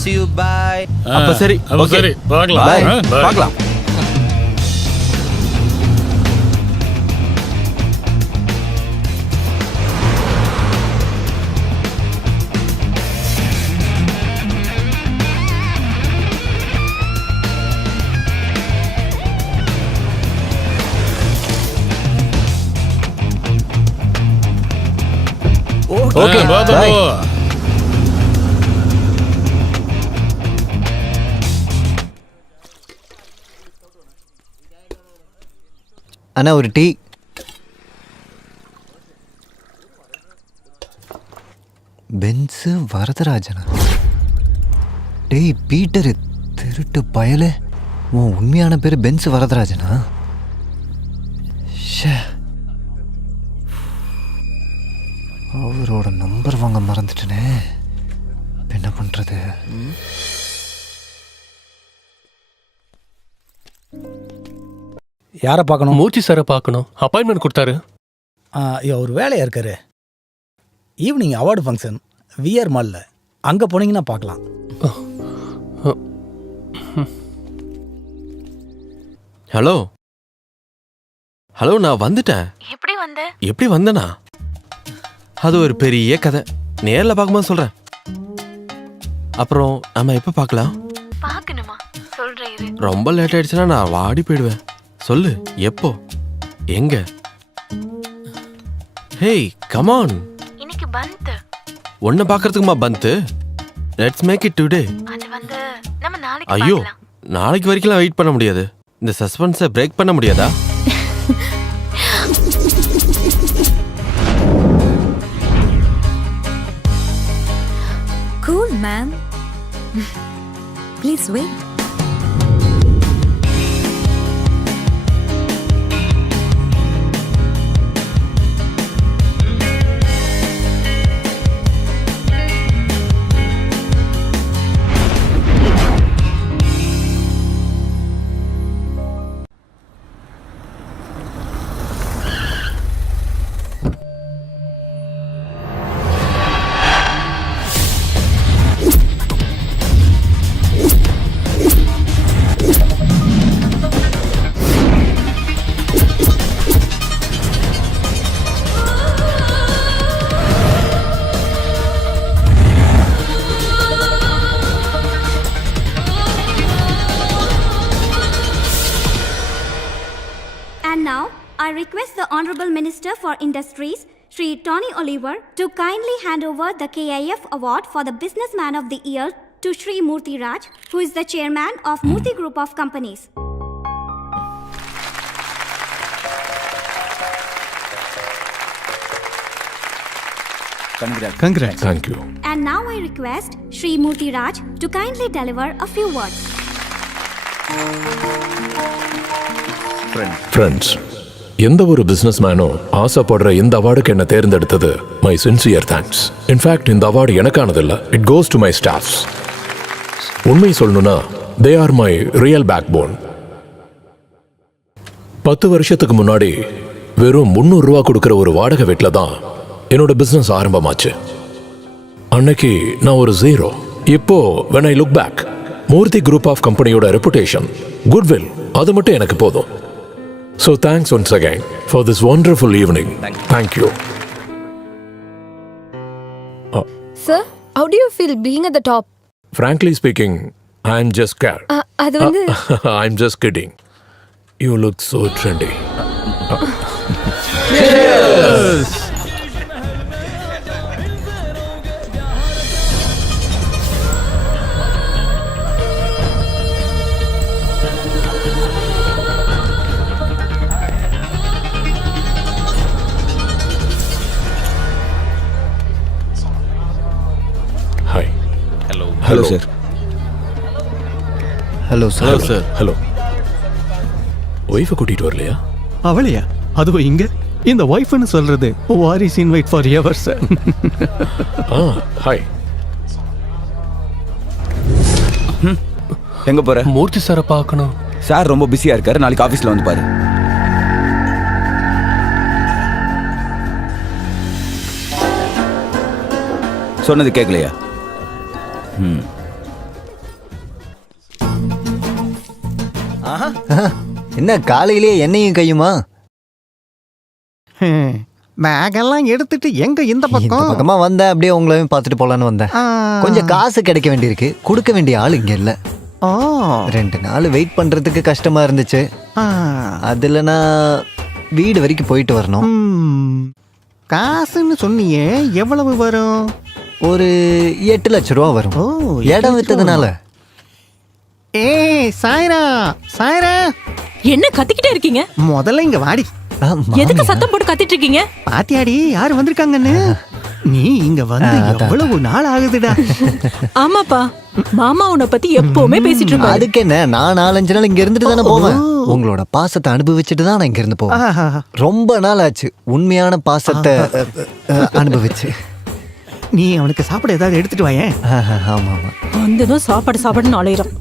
See you, bye. அப்ப சரி, அப்ப okay. சரி, பார்க்கலாம். Bye. Bye. பார்க்கலாம். ஓகே பார்த்து பாய். போ. அண்ணா ஒரு டீ. பென்ஸு வரதராஜனா? டேய் பீட்டரு, திருட்டு பயலே, உன் உண்மையான பேர் பென்ஸ் வரதராஜனா? ஷே, அவரோட நம்பர் வாங்க மறந்துட்டேனே. இப்ப என்ன பண்றது? யாரை பார்க்கணும்? மூர்த்தி சாரை பார்க்கணும். அப்பாயின்மெண்ட் கொடுத்தாரு. ஒரு வேலையாக இருக்காரு. ஈவினிங் அவார்டு ஃபங்க்ஷன் விஆர் மாலில். அங்கே போனீங்கன்னா பார்க்கலாம். ஹலோ ஹலோ, நான் வந்துட்டேன். எப்படி வந்தனா? அது ஒரு பெரிய கதை. நேர்ல பார்க்கும்போது சொல்றேன். அப்புறம் நம்ம எப்ப பார்க்கலாம்? பார்க்கணுமா? சொல்றேன். ரொம்ப லேட் ஆயிடுச்சுன்னா நான் வாடி போயிடுவேன். சொல்லு, எப்போ, எங்க? Hey come on. இன்னைக்கு பந்த். உன்னை பார்க்கறதுக்குமா bandh? Let's make it today. அது வந்து நம்ம நாளைக்கு ஐயோ, பார்க்கலாம். நாளைக்கு வரைக்கும் வெயிட் பண்ண முடியாது. இந்த சஸ்பென்ஸை பிரேக் பண்ண முடியாதா? Cool, man. Please wait. Honorable Minister for Industries, Sri Tony Oliver, to kindly hand over the KIF Award for the Businessman of the Year to Sri Murthy Raj, who is the chairman of Murthy Group of Companies. Congrats. Thank you. And now I request Sri Murthy Raj to kindly deliver a few words. Friends, எந்த ஒரு பிசினஸ் மேனும் ஆசைப்படுற இந்த அவார்டுக்கு என்ன தேர்ந்தெடுத்தது மை சின்சியர் தேங்க்ஸ். இன்ஃபேக்ட் இந்த அவார்டு எனக்கானதில்லை, it goes to my staffs. உண்மை சொல்லணும்னா they are my real backbone. 10 வருஷத்துக்கு முன்னாடி வெறும் 300 ரூபா கொடுக்குற ஒரு வாடகை வீட்டில் தான் என்னோட பிசினஸ் ஆரம்பமாச்சு. அன்னைக்கு நான் ஒரு ஜீரோ. இப்போ when I look back, Murthy group of கம்பெனியோட ரெப்புடேஷன், குட்வில், அது மட்டும் எனக்கு போதும். So thanks once again for this wonderful evening. Thank you. Sir, how do you feel being at the top? Frankly speaking, I'm just scared. அது வந்து I'm just kidding. You look so trendy. Hi. Hello sir. Hello hello sir. Sir. Hello. Wifi கூட்டிட்டு வரலையா? அவளையா? அதுவும் இங்க இந்த ஒய்ஃப்னு சொல்றது Waris invite for ever sir. Hi. எங்க போற? மூர்த்தி சாரை பார்க்கணும். சார் ரொம்ப பிஸியா இருக்காரு, நாளைக்கு ஆபீஸ்ல வந்து பாரு. சொன்னது கேட்கலையா? என்ன காலையிலேயே என்னையும் கையுமா? பேகெல்லாம் எடுத்துட்டு எங்க இந்த இந்த பக்கம்? பக்கமா வந்தேன், அப்படியே உங்களையும் பார்த்துட்டு போலான்னு வந்தேன். கொஞ்சம் காசு கிடைக்க வேண்டியிருக்கு, கொடுக்க வேண்டிய ஆள் இங்க இல்ல. 2 நாள் வெயிட் பண்றதுக்கு கஷ்டமா இருந்துச்சு. அதுல நான் வீடு வரைக்கும் போயிட்டு வரணும். காசுன்னு சொன்னியே, எவ்வளவு வரும்? ஒரு 8 லட்சம் ரூபா வரும். இடம் வித்ததுனால. ஏய் சாய்ரா, சாய்ரா, என்ன கத்திக்கிட்டே இருக்கீங்க? முதல்ல இங்க வாடி. எதுக்கு சத்தம் போட்டு கத்திட்டு இருக்கீங்க? பாத்தியாடி யாரு வந்திருக்காங்கன்னு? நீ இங்க வந்து எவ்வளவு நாள் ஆகுதுடா? ஆமாப்பா, மாமா உன்னை பத்தி எப்பவுமே பேசிட்டு இருப்பாரு. அதுக்கு என்ன, நான் 4-5 நாள் இங்க இருந்துட்டு தானே போவேன். உங்களோட பாசத்தை அனுபவிச்சுட்டு தான் நான் இங்க இருந்து போவேன். ரொம்ப நாள் ஆச்சு உண்மையான பாசத்தை அனுபவிச்சு. நீ அவனுக்கு சாப்பிட ஏதாவது எடுத்துட்டு வாயேன். ஆமா ஆமா. வந்ததும் சாப்பாடு சாப்பாடுன்னு அலையிறோம்.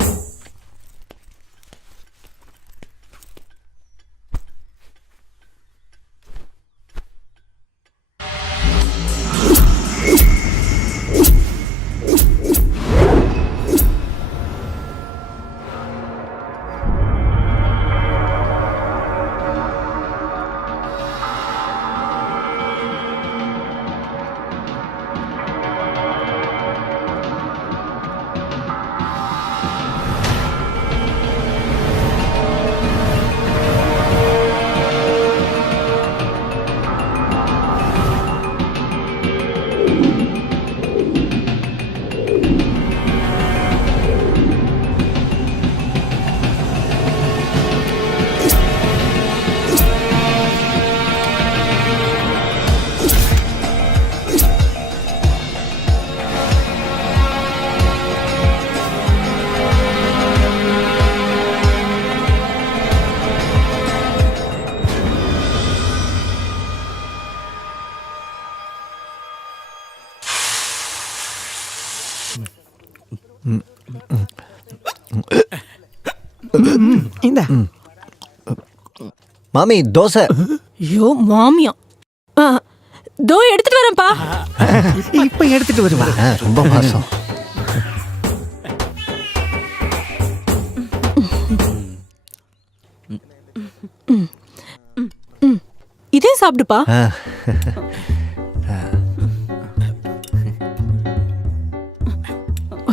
இந்த மாமி தோசை. ஐயோ மாமியா, தோ எடுத்துட்டு வரேன்ப்பா. இப்ப எடுத்துட்டு வருவா. ரொம்ப பாசம். இதே சாப்பிடுப்பா.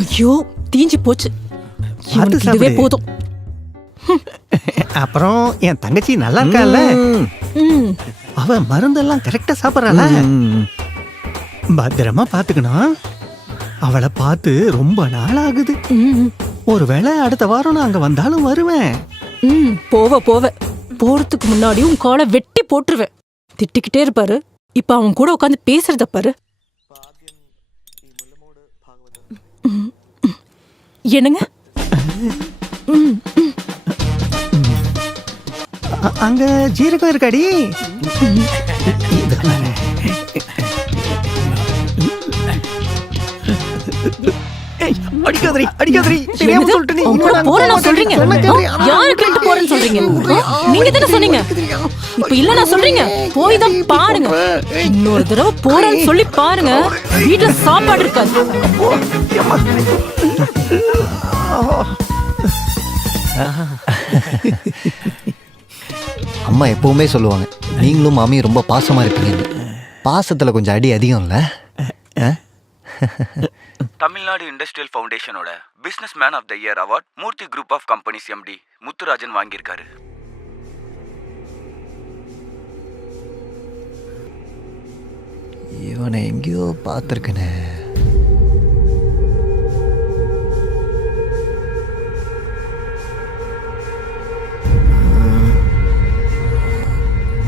ஐயோ தீஞ்சு போச்சு. இவனுக்கு இதுவே போதும். அப்புறம் என் தங்கச்சி நல்லா இருக்கால? அவ மருந்தெல்லாம் கரெக்டா சாப்பிட்றாள? பத்திரமா பாத்துக்கணும். அவளை பார்த்து ரொம்ப நாள் ஆகுது. ஒருவேளை அடுத்த வாரம் நான் அங்க வந்தாலும் வருவேன். போவ போறதுக்கு முன்னாடி உன் காலை வெட்டி போட்டுருவேன். திட்டிக்கிட்டே இருப்பாரு. இப்ப அவன் கூட உட்காந்து பேசுறத பாரு. என்னங்க? அங்க ஜீரகம் இருக்காடி? அடிக்காதரி தெரியாம சொல்லிட்டு சொல்றீங்க. யாரு கேட்டு போறேன்னு சொல்றீங்க? நீங்க தானே சொன்னீங்க. இப்ப இல்ல நான் சொல்றீங்க. போய் தான் பாருங்க. இன்னொரு தடவை போறேன்னு சொல்லி பாருங்க. வீட்டுல சாப்பாடு இருக்காது. அம்மா எப்பவுமே சொல்லுவாங்க, நீங்களும் மாமியும் ரொம்ப பாசமா இருப்பீங்க. பாசத்துல கொஞ்சம் அடி அதிகம் இல்ல? தமிழ்நாடு இண்டஸ்ட்ரியல் ஃபவுண்டேஷனோட business man of the year award Murthy group of companies MD Muthurajan வாங்கியிருக்காரு. இவனை எங்கேயோ பார்த்துருக்கனே.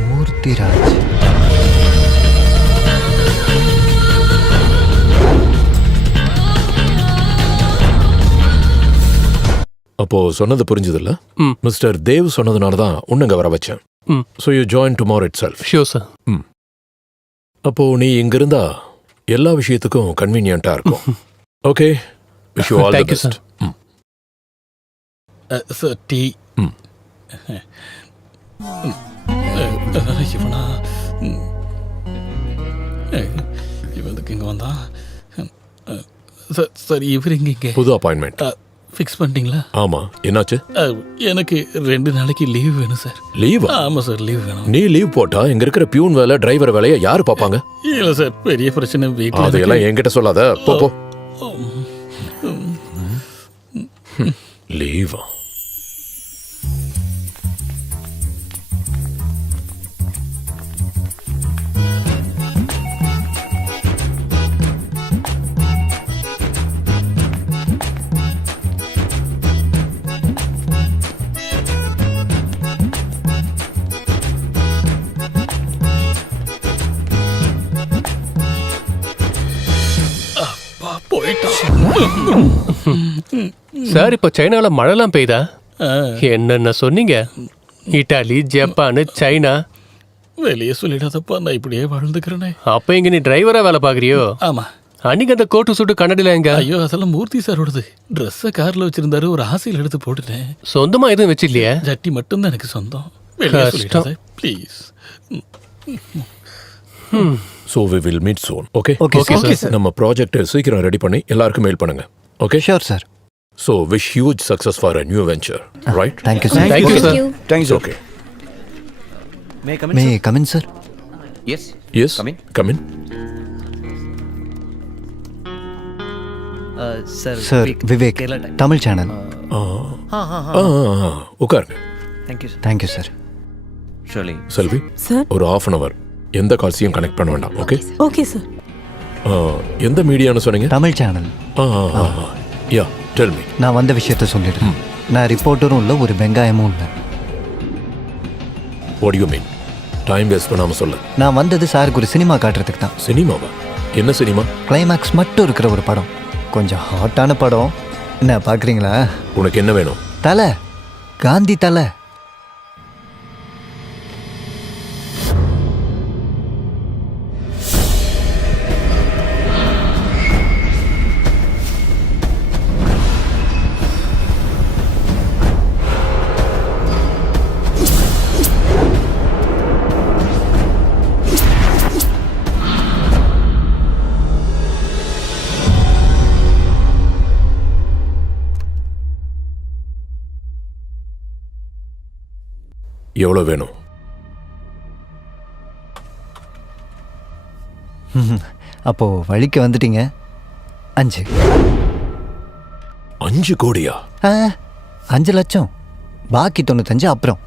மூர்த்திராஜ். அப்போ சொன்னது புரிஞ்சதில்ல? மிஸ்டர் தேவ் சொன்னதுனால தான் உன்னங்க வர வச்சேன். So you join tomorrow itself. Sure sir. அப்போ நீ இங்க இருந்தா எல்லா விஷயத்துக்கும் கன்வீனியன்ட்டா இருக்கும். Okay, wish you all the best. Sir tea. இவனா இவனுக்கு இங்க வந்தா சார் இவர் இங்க புது அப்பாயின்மெண்ட் ஃபிக்ஸ் பண்ணிட்டீங்களா? ஆமா, என்னாச்சு? எனக்கு 2 நாளைக்கு லீவ் வேணும் சார். லீவா? ஆமா சார், லீவ் வேணும். நீ லீவ் போட்டா இங்க இருக்கிற பியூன் வேலை, டிரைவர் வேலையை யாரு பாப்பாங்க? இல்ல சார், பெரிய பிரச்சனை வீட்டுல. அதையெல்லாம் என்கிட்ட சொல்லாத. போ. லீவா? சார் இப்ப சைனால மழைலாம் பெய்தா? என்னென்ன சொன்னீங்க? Italy, Japan, China. வெளியே சொல்லிடாதப்பா, நான் இப்படியே வாழ்ந்துக்கிறேனே. அப்ப இங்க நீ டிரைவரா வேலை பாக்குறியோ? ஆமா. அன்னைக்கு அந்த கோட்டு சுட்டு கண்ணடில எங்க? ஐயோ, அதெல்லாம் மூர்த்தி சாரோடது. ட்ரெஸ்ஸை கார்ல வச்சிருந்தாரு, ஒரு ஆசையில் எடுத்து போட்டுட்டேன். சொந்தமா எதுவும் வச்சு இல்லையா? ஜட்டி மட்டும்தான் எனக்கு சொந்தம். வெளியே சொல்லிடாத please. So we will meet soon. Okay? Okay, sir. நம்ம ப்ராஜெக்ட் சீக்கிரம் ரெடி பண்ணி எல்லாருக்கும் மெயில் பண்ணுங்க. Okay? Sure, sir. So wish huge success for a new venture, right? Thank you, sir. Thank you, sir. Thanks. Okay. May I come in, sir? Yes. Yes. Come in. Sir, Vivek, Tamil channel. உட்காருங்க. Thank you, sir. செல்வி, ஒரு half an hour எந்த கால்ஸையும் கனெக்ட் பண்ண வேண்டாம். ஓகே? Okay sir. எந்த மீடியான்னு சொன்னீங்க? தமிழ் சேனல். யா, டெல் மீ. நான் வந்த விஷயத்த சொல்லிடுறேன். நான் ரிப்போர்ட்டரும் இல்லை, ஒரு வெங்காயமும் இல்லை. What do you mean? Time waste பண்ணாம சொல்லு. நான் வந்தது சாருக்கு ஒரு சினிமா காட்டுறதுக்கு தான். சினிமாவா? என்ன சினிமா? கிளைமேக்ஸ் மட்டும் இருக்கிற ஒரு படம். கொஞ்சம் ஹாட்டான படம். என்ன பார்க்குறீங்களா? உனக்கு என்ன வேணும்? தலை, காந்தி தலை. எவ்வளோ வேணும்? அப்போ வழிக்கு வந்துட்டீங்க. 5. 5 கோடியா? 5 லட்சம். பாக்கி 95 அப்புறம்.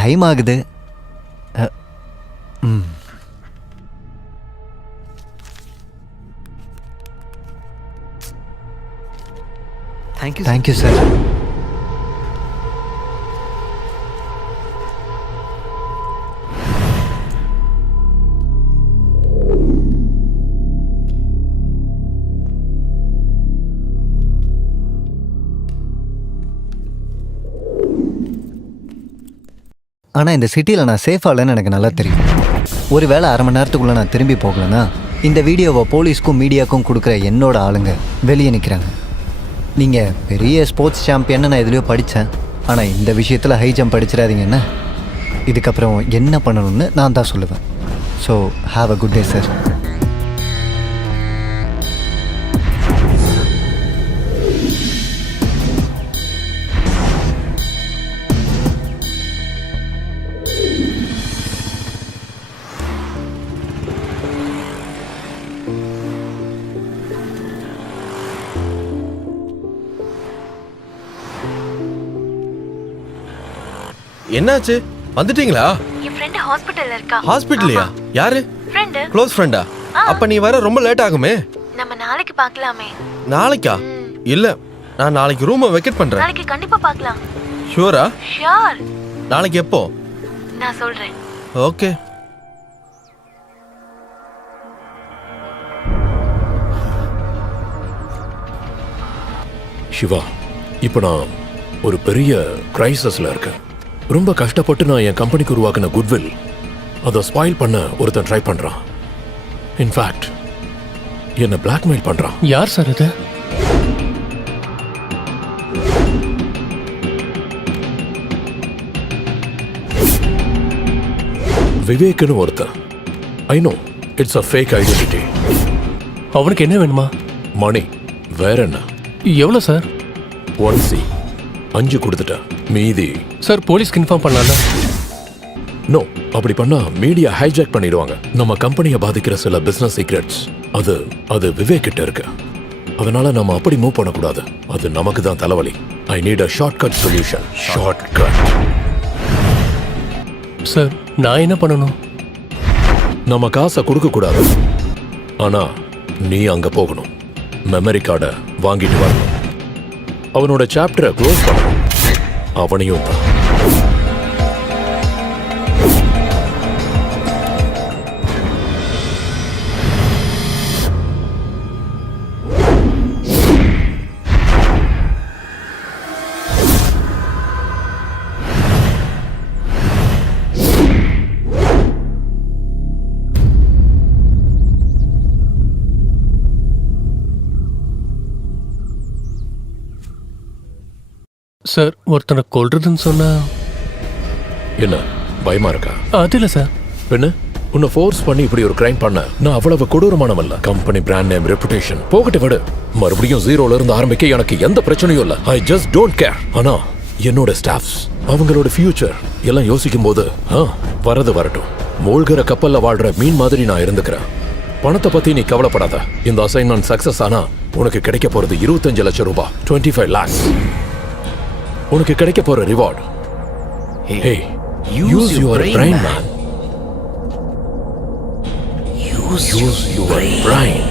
டைம் ஆகுது. Thank you sir. ஆனால் இந்த சிட்டியில் நான் சேஃபாக இல்லைன்னு எனக்கு நல்லா தெரியும். ஒரு வேளை அரை மணி நேரத்துக்குள்ளே நான் திரும்பி போகலன்னா இந்த வீடியோவை போலீஸ்க்கும் மீடியாவுக்கும் கொடுக்குற என்னோட ஆளுங்க வெளியே நிற்கிறாங்க. நீங்கள் பெரிய ஸ்போர்ட்ஸ் சாம்பியன்னு நான் எதுலையோ படித்தேன், ஆனால் இந்த விஷயத்தில் ஹை ஜம்ப் அடிச்சிடாதீங்கன்னா இதுக்கப்புறம் என்ன பண்ணணும்னு நான் தான் சொல்லுவேன். So have a good day sir. என்னாச்சு? வந்துட்டீங்களா? என் ஃப்ரெண்ட் ஹாஸ்பிடல்ல இருக்கா. ஹாஸ்பிட்டல்லையா? யாரு? ஃப்ரெண்ட். க்ளோஸ் ஃப்ரெண்டா? அப்ப நீ வர ரொம்ப லேட் ஆகுமே. நம்ம நாளைக்கு பார்க்கலாமே. நாளைக்கா? இல்ல, நான் நாளைக்கு ரூமை வெக்கேட் பண்றேன். நாளைக்கு கண்டிப்பா பார்க்கலாம். ஷூரா? ஷூர். நாளைக்கு எப்போ? நான் சொல்றேன். ஓகே. சிவா, இப்போ நான் ஒரு பெரிய கிரைசஸ்ல இருக்கேன். ரொம்ப கஷ்டப்பட்டு நான் என் கம்பெனிக்கு உருவாக்கின குட்வில் அதை ஸ்பாயில் பண்ண ஒருத்தன் ட்ரை பண்றான். இன்ஃபேக்ட் என்னை பிளாக்மெயில் பண்றான். யார் சார் இது? விவேக்னு ஒருத்தன். I know it's a fake identity. அவனுக்கு என்ன வேணுமா? மணி. வேற என்ன? எவ்வளோ சார்? 1C 5 கொடுத்துட்டேன். மீதி சார் போலீஸ்க்கு இன்ஃபார்ம் பண்ணலாம்ல? நோ, அப்படி பண்ணா மீடியா ஹைஜாக் பண்ணிடுவாங்க. நம்ம கம்பெனியை பாதிக்கிற சில பிசினஸ் சீக்ரெட்ஸ் அது விவேக் கிட்ட இருக்கு. அதனால நம்ம அப்படி மூவ் பண்ணக்கூடாது. அது நமக்கு தான் தலைவலி. I need a short cut solution. Short cut. Sir நான் என்ன பண்ணணும்? நம்ம காசை கொடுக்க கூடாது, ஆனா நீ அங்க போகணும். மெமரி கார்டை வாங்கிட்டு வரணும். அவனோட சாப்டரை க்ளோஸ் பண்ணணும். அவனையும் தான். சார் ஒருத்தனை கொல்றதுன்னு சொன்னா என்ன பயமா இருக்கா? அது இல்லை சார். என்ன உன்னை ஃபோர்ஸ் பண்ணி இப்படி ஒரு கிரைம் பண்ண நான் அவ்வளவு கொடூரமானவல்ல. கம்பெனி பிராண்ட் நேம், ரெப்புடேஷன் போகட்டு விடு. மறுபடியும் ஜீரோல இருந்து ஆரம்பிக்க எனக்கு எந்த பிரச்சனையும் இல்லை. I just don't care. ஆனா என்னோட ஸ்டாஃப்ஸ், அவங்களோட ஃபியூச்சர் எல்லாம் யோசிக்கும் போது வரது வரட்டும். மூழ்கிற கப்பல்ல வாழ்ற மீன் மாதிரி நான் இருந்துக்கிறேன். பணத்தை பத்தி நீ கவலைப்படாத. இந்த அசைன்மெண்ட் சக்சஸ் ஆனா உனக்கு கிடைக்க போறது 25 லட்சம் ரூபாய், 25 lakhs. உனக்கு கிடைக்க போற reward. Hey, use your brain, man. Use your brain.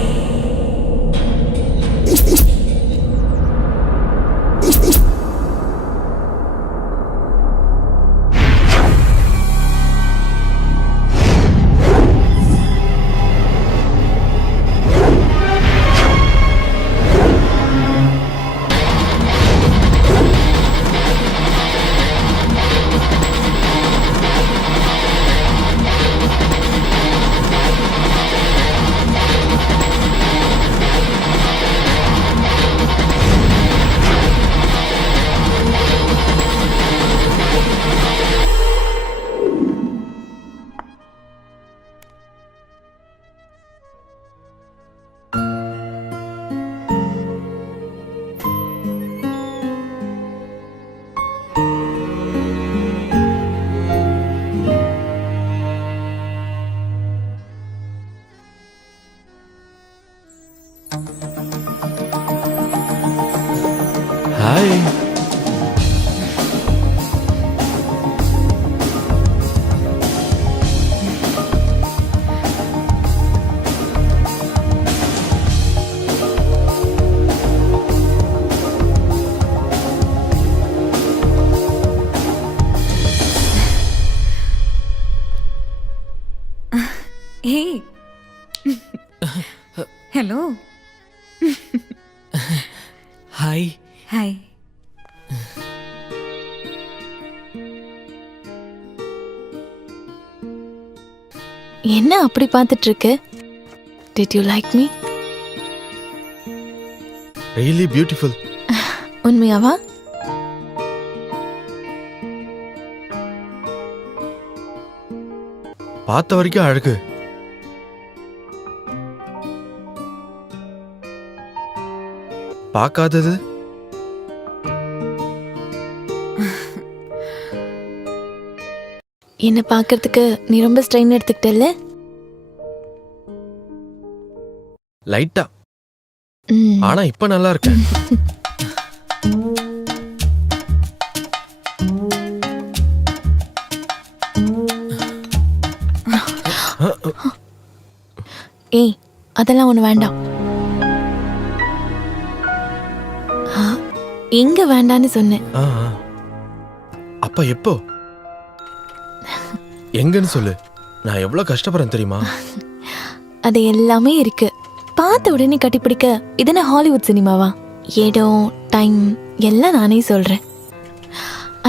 Hi. Hey. Hello. Hi. Hi. என்ன அப்படி பார்த்துட்டு இருக்கு? Did you like me? Really beautiful. உண்மையாவா? பார்த்த வரைக்கும் அழகு. பார்க்காதது என்ன பார்க்கறதுக்கு நீ ரொம்ப ஸ்ட்ரெயின் எடுத்துக்கிட்டல்ல? லைட்டா. ம். ஆனா இப்ப நல்லா இருக்கு. ஏய், அதெல்லாம் ஒண்ணு வேண்டாம். எங்க வேண்டான்னு சொன்னேன். அப்ப எப்போ? எங்கன்னு சொல்லு. நான் எவ்வளவு கஷ்டப்படுறேன் தெரியுமா? அது எல்லாமே இருக்கு. பார்த்த உடனே கட்டிப்பிடிக்க இதென்ன ஹாலிவுட் சினிமாவா? இடம், டைம் எல்லாம் நானே சொல்றேன்.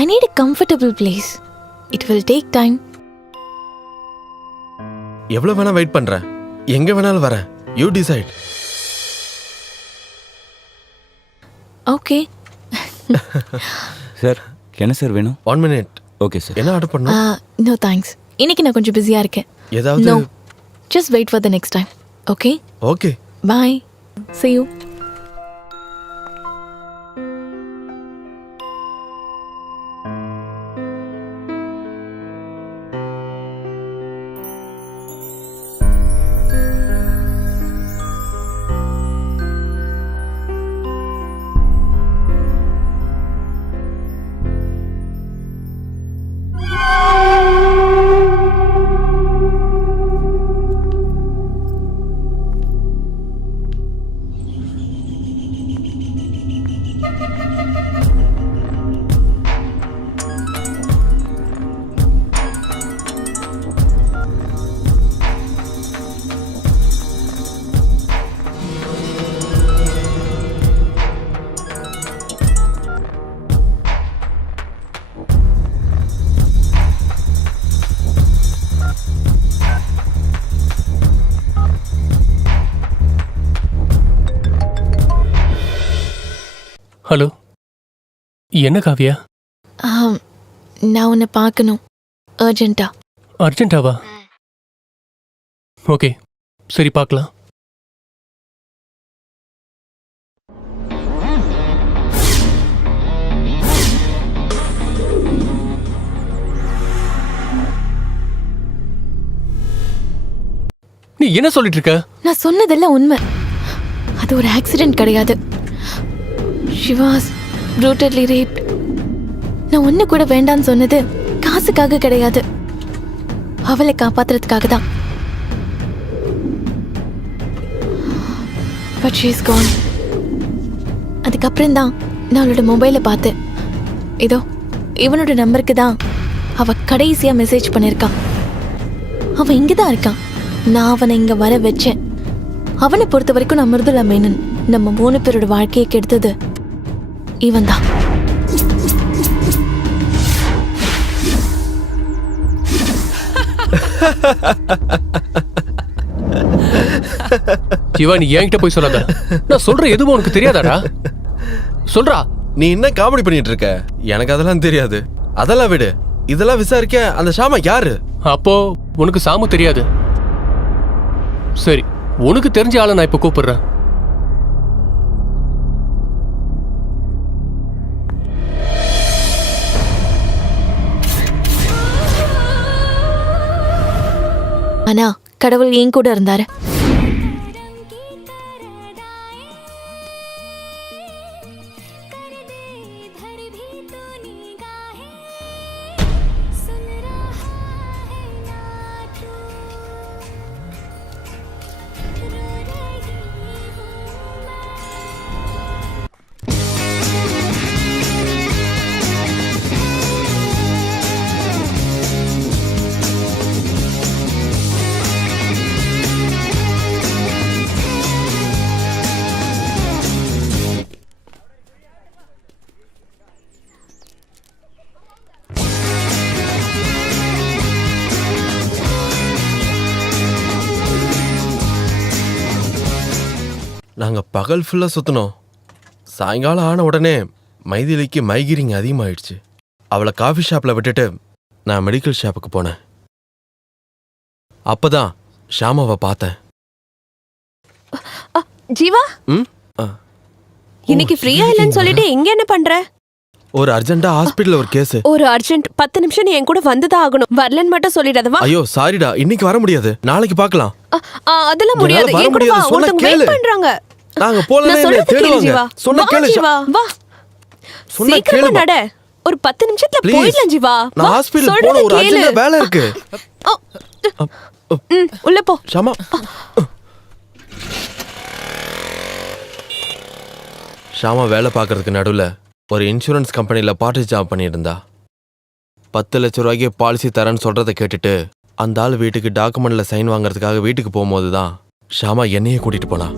I need a comfortable place. It will take time. எவ்வளவு வேணா வெயிட் பண்றேன். எங்க வேணாலும் வரேன். You decide. ஓகே. சார் என்ன சார் வேணும்? 1 minute. Okay sir. என்ன ஆர்டர் பண்ணணும்? No thanks. இன்னைக்கு நான் கொஞ்சம் பிஸியா இருக்கேன். ஏதாவது No. Just wait for the next time. Okay? Okay. Bye. See you. Hello, என்ன காவியா? நான் உன்னை பார்க்கணும் அர்ஜென்ட்டா. அர்ஜென்ட்டாவா? ஓகே, சரி பார்க்கலாம். நீ என்ன சொல்லிட்டு இருக்க? நான் சொன்னதெல்லாம் உண்மை. அது ஒரு ஆக்சிடென்ட் கிடையாது. She was brutally raped. நான் ஒன்று கூட வேண்டான்னு சொன்னது காசுக்காக கிடையாது, அவளை காப்பாத்துறதுக்காக தான். But she's gone. அதுக்கப்புறம் தான் நான் அவளோட மொபைலை பார்த்தேன். இதோ இவனோட நம்பருக்கு தான் அவ கடைசியா மெசேஜ் பண்ணியிருக்கான். அவன் இங்கே தான் இருக்கான். நான் அவனை இங்கே வர வச்சேன். அவனை பொறுத்த வரைக்கும் நான் மிருதுளா மேனன். நம்ம 3 பேரோட வாழ்க்கையை கெடுத்தது இவன் தான். சிவா, நீ என்கிட்ட போய் சொல்லாத. நான் சொல்ற எதுவும் உனக்கு தெரியாதாடா? சொல்றா. நீ என்ன காமெடி பண்ணிட்டு இருக்க? எனக்கு அதெல்லாம் தெரியாது. அதெல்லாம் விடு. இதெல்லாம் விசாரிக்க அந்த ஷாமா யாரு? அப்போ உனக்கு சாமு தெரியாது. சரி, உனக்கு தெரிஞ்ச ஆளை நான் இப்ப கூப்பிடுறேன். ஆனா கடவுள் என் கூட இருந்தாரு. நாங்க பகல் ஃபுல்லா சுத்தினோம். சாயங்காலம் ஆன உடனே மைதிலிக்கு மைகிரிங் அதிகமாயிடுச்சு. அவளை காஃபி ஷாப்ல விட்டுட்டு நான் மெடிக்கல் ஷாப்புக்கு போனேன். அப்பதான் ஷாமாவை பார்த்தேன். ஜீவா, ம்? இன்னைக்கு ஃப்ரீயா இல்லைன்னு சொல்லிட்டு இங்க என்ன பண்ற? ஒரு அர்ஜென்ட்டா ஹாஸ்பிடல்ல ஒரு கேஸ். ஒரு அர்ஜென்ட் 10 நிமிஷம் நீ என் கூட வந்துதான் ஆகணும். வரலன்னு மட்டும் சொல்லிடாதவா? ஐயோ சாரிடா, இன்னைக்கு வர முடியாது, நாளைக்கு பார்க்கலாம். அதெல்லாம் முடியாது. என்னால வர என் கூட வா, முடியாது, சொன்னா ஒருத்தங்க கேளு. வெயிட் பண்றாங்க. நாங்க போலனே நான் என்ன சொல்றது கேளு தேடுவாங்க. ஜீவா. சொன்னா வா கேளு. ஜீவா, வா. சொன்னா சீக்கிரமா கேளுப்பா. நட. ஒரு 10 நிமிஷத்துல Please. போயிடலாம் ஜீவா. நான் வா, ஹாஸ்பிடல் போன சொல்றத ஒரு கேளு. அர்ஜென்ட் வேலை இருக்கு. உள்ள போ. ஷாமா. ஷாமா வேலை பார்க்கறதுக்கு நடுவுல ஒரு இன்சூரன்ஸ் கம்பெனில பார்ட் ஜாப் பண்ணிட்டு இருந்தா. 10 லட்சம் ரூபாய்க்கு பாலிசி தரேன்னு சொல்றதை கேட்டுட்டு அந்த ஆள் வீட்டுக்கு டாக்குமெண்ட்ல சைன் வாங்குறதுக்காக வீட்டுக்கு போகும்போது தான் ஷாமா என்னையே கூட்டிட்டு போனா.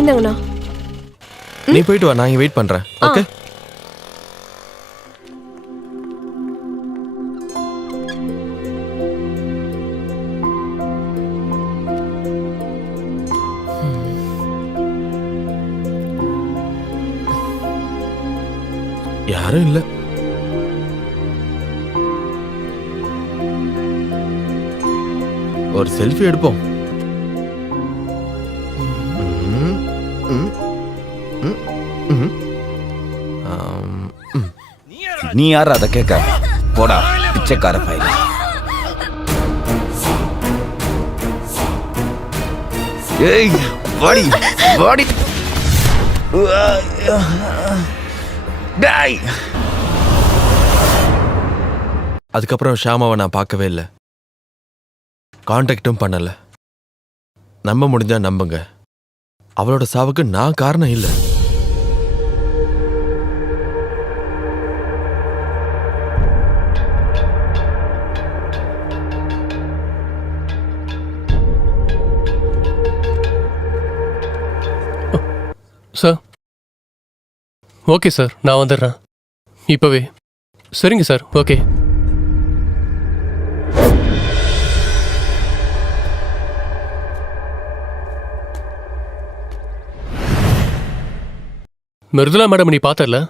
இந்தாங்கண்ணா. நீ போயிட்டு வா, நான் இங்க வெயிட் பண்றேன். ஓகே. யாரும் இல்ல. ஒரு செல்ஃபி எடுப்போம். நீ யார் அதை கேட்க? போடா பிச்சைக்கார பையன். ஏய் வாடி வாடி. டேய். அதுக்கப்புறம் ஷாமாவை நான் பார்க்கவே இல்லை, கான்டாக்டும் பண்ணல. நம்ப முடிஞ்சா நம்புங்க, அவளோட சாவுக்கு நான் காரணம் இல்லை. சார் ஓகே சார், நான் வந்துடுறேன் இப்போவே. சரிங்க சார், ஓகே. மிருதுலா மேடம் நீ பார்த்தல,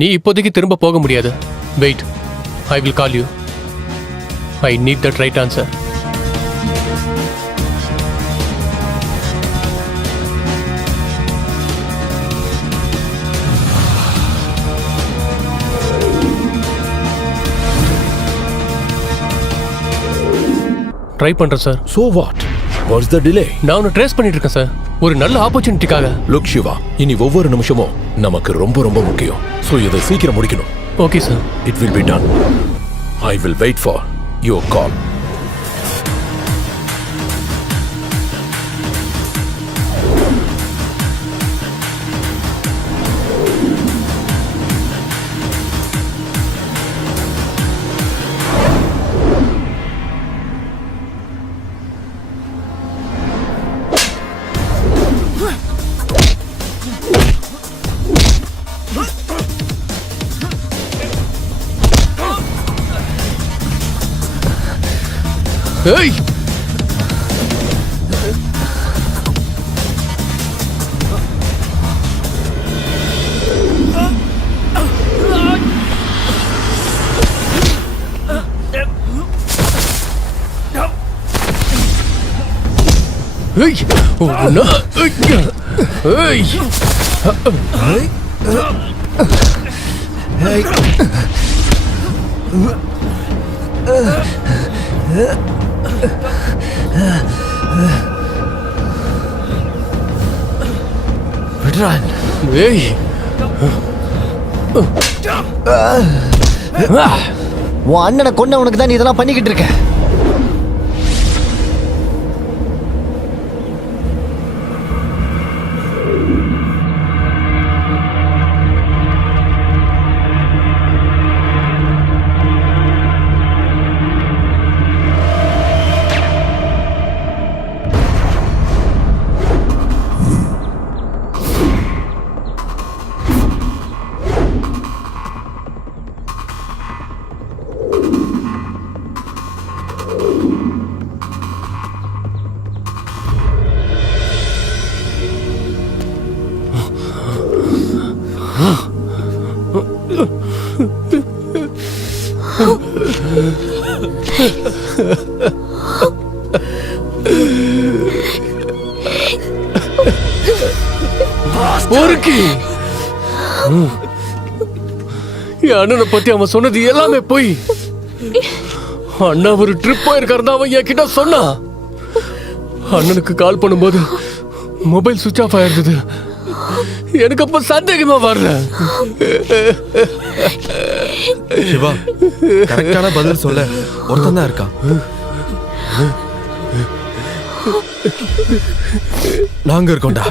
நீ இப்போதைக்கு திரும்ப போக முடியாது. Wait, I will call you. I need that right answer. Try பண்றேன் sir. So what? What's the delay? நான் உன்னை ட்ரேஸ் பண்ணிட்டு இருக்கேன் சார், ஒரு நல்ல ஆப்பர்ச்சுனிட்டிக்காக. Look Shiva, இனி ஒவ்வொரு நிமிஷமும் நமக்கு ரொம்ப ரொம்ப முக்கியம். So இதை சீக்கிரம் முடிக்கணும். Okay sir. It will be done. I will wait for your call. ஏய் ஏய் ஓனா ஏய் விடுறான். ஏய் உன் அண்ணனை கொன்னவனுக்கு தான் நீ இதெல்லாம் பண்ணிக்கிட்டு இருக்க. பொறுக்கி என் அண்ணனை பத்தி அவன் சொன்னது எல்லாமே போய். அண்ணா ஒரு ட்ரிப் போயிருக்காரு அவன் என்கிட்ட சொன்னான். அண்ணனுக்கு கால் பண்ணும்போது மொபைல் சுவிட்ச் ஆஃப் ஆயிருந்தது. எனக்கு அப்ப சந்தேகமா வரல. சிவா, கரெக்டான பதில் சொல்ல ஒருத்தன் தான் இருக்கான். நாங்க இருக்கோம்டா.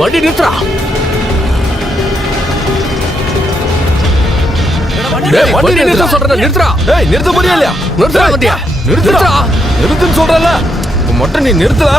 வண்டி நிறுத்துறா. டேய் வண்டி நிறுத்த சொல்றேன். நிறுத்துறா. டேய் நிறுத்த முடியல இல்லையா? நிறுத்துறா வண்டியா. நிறுத்துறா. நிறுத்துன்னு சொல்றல. மட்டும் நீ நிறுத்துடா.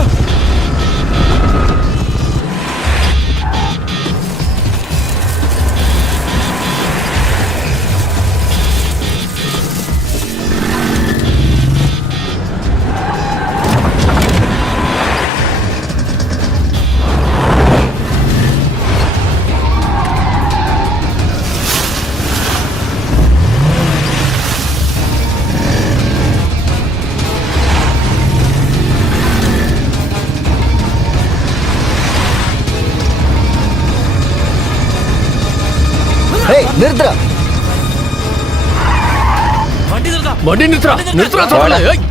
நிறுத்துறா. வண்டி நிறுத்துறா. நிறுத்துறா சொல்றேன். ஏய்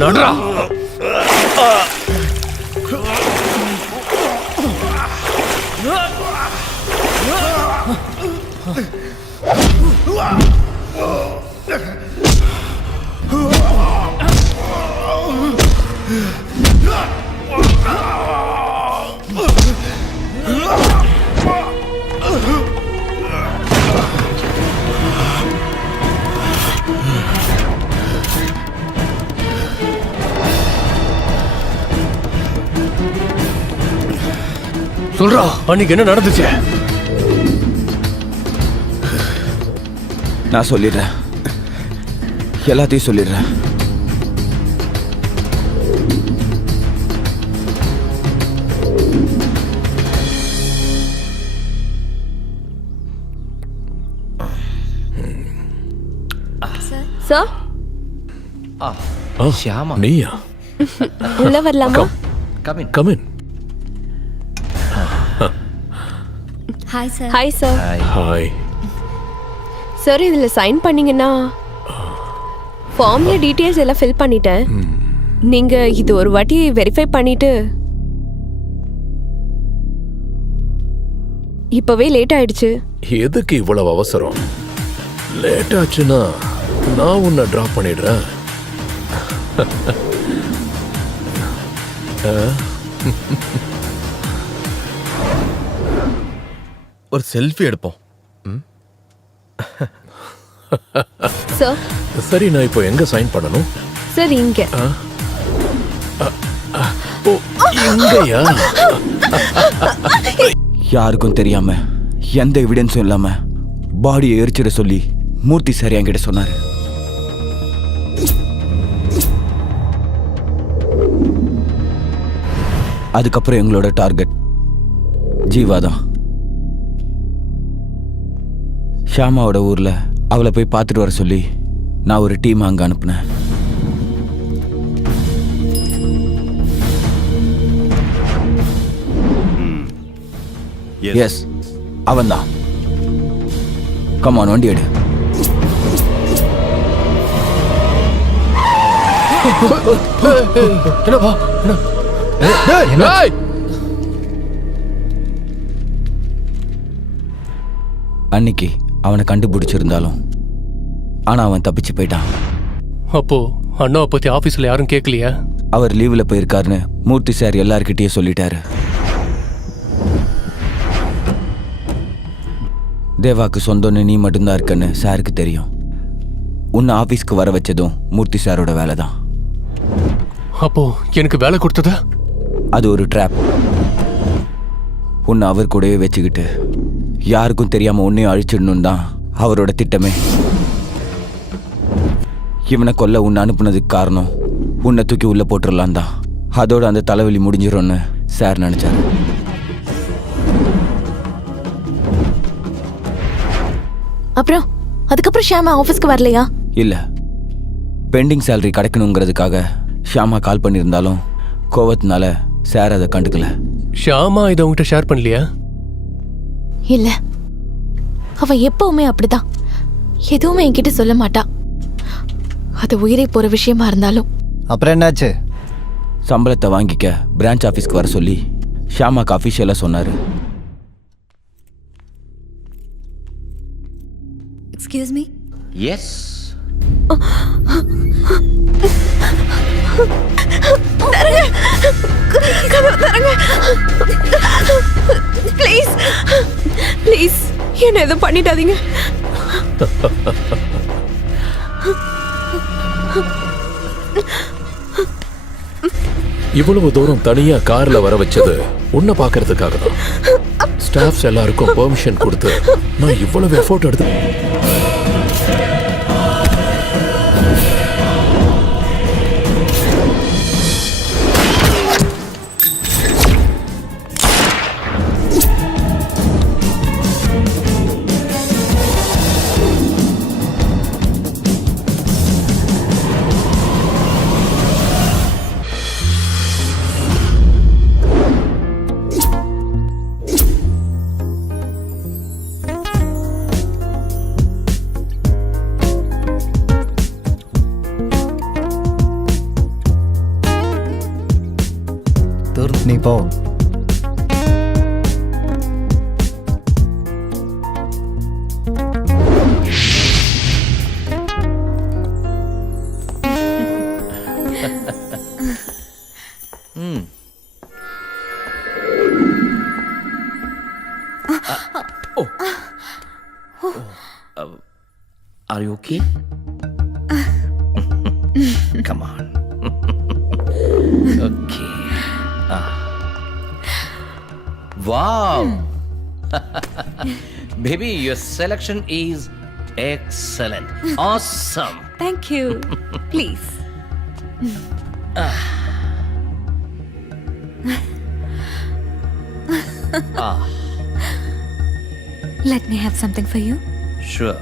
நடரா. சொல்றா அன்னைக்கு என்ன நடந்துச்சு? நான் சொல்லிடுறேன், எல்லாத்தையும் சொல்லிடுறேன். சார் ஷியாமா, நீயா? உள்ள வரலாமா? Come in. Hi sir. Hi sir. Hi sir, இதுல சைன் பண்ணீங்கன்னா ஃபார்ம்ல டீடைல்ஸ் எல்லாம் ஃபில் பண்ணிட்டேன். நீங்க இது ஒரு வாட்டி வெரிஃபை பண்ணிட்டு. இப்பவே லேட் ஆயிடுச்சு. எதுக்கு இவ்வளவு அவசரம்? லேட் ஆச்சுன்னா நான் உன்னை டிராப் பண்ணிடுறேன். ஒரு செல்ஃபி எடுப்போம். சார் சரி, நான் இப்போ எங்க சைன் பண்ணணும்? சார் இங்க. ஓ, இங்கயா? யாருக்கும் தெரியாம எந்த எவிடன்ஸும் இல்லாம பாடியை எரிச்சிட சொல்லி மூர்த்தி சார் என்கிட்ட சொன்னாரு. அதுக்கப்புறம் எங்களோட டார்கெட் ஜீவா தான். ஷாமாவோட ஊர்ல அவளை போய் பார்த்துட்டு வர சொல்லி நான் ஒரு டீம் அங்க அனுப்புனேன். எஸ், அவன்தான். கமான், வண்டி எடு. என்னப்பா? அன்னைக்கு அவனை கண்டுபிடிச்சிருந்தாலும் ஆனா அவன் தப்பிச்சு போயிட்டான். அப்போ அண்ணாவை பத்தி ஆபீஸ்ல யாரும் கேட்கலையா? அவர் லீவ்ல போயிருக்காருன்னு மூர்த்தி சார் எல்லார்கிட்டயும் சொல்லிட்டாரு. தேவாக்கு சொந்தம்னு நீ மட்டும்தான் இருக்கன்னு சாருக்கு தெரியும். உன்னை ஆபீஸ்க்கு வர வச்சதும் மூர்த்தி சாரோட வேலை தான். அப்போ எனக்கு வேலை கொடுத்ததா? அது ஒரு ட்ராப். உன்னை அவர் கூடவே வச்சுக்கிட்டு யாருக்கும் தெரியாம உன்னையும் அழிச்சிடணும் தான் அவரோட திட்டமே. இவனை கொல்ல உன்னை அனுப்புனதுக்கு காரணம் உன்னை தூக்கி உள்ள போட்டுடலாம் தான். அதோட அந்த தலைவலி முடிஞ்சிடும்னு சார் நினைச்சாரு. அப்புறம் அதுக்கப்புறம் ஷாமா ஆஃபீஸ்க்கு வரலையா? இல்ல, பெண்டிங் சேலரி கிடைக்கணுங்கிறதுக்காக ஷாமா கால் பண்ணியிருந்தாலும் கோவத்தினால சார் அதை கண்டுக்கல. ஷாமா இதை உங்ககிட்ட ஷேர் பண்ணலையா? இல்ல, அவ எப்பவுமே அப்படிதான். எதுவுமே என்கிட்ட சொல்ல மாட்டா. அது உயிரை போற விஷயமா இருந்தாலும். அப்புறம் என்னாச்சு? சம்பளத்தை வாங்கிக்க பிரான்ச் ஆஃபீஸ்க்கு வர சொல்லி ஷாமாக்கு அஃபிஷியலாக சொன்னாரு. Excuse me. Yes. Please please என்ன எதுவும் பண்ணிடாதீங்க. இவ்வளவு தூரம் தனியா கார்ல வர வச்சது உன்னை பாக்குறதுக்காக தான். ஸ்டாஃப்ஸ் எல்லாருக்கும் பெர்மிஷன் கொடுத்து நான் இவ்வளவு எஃபோர்ட் எடுத்து. நீ போ. Are you okay? Come on. Okay. Wow. Baby, your selection is excellent. Awesome. Thank you. Please. Let me have something for you. Sure.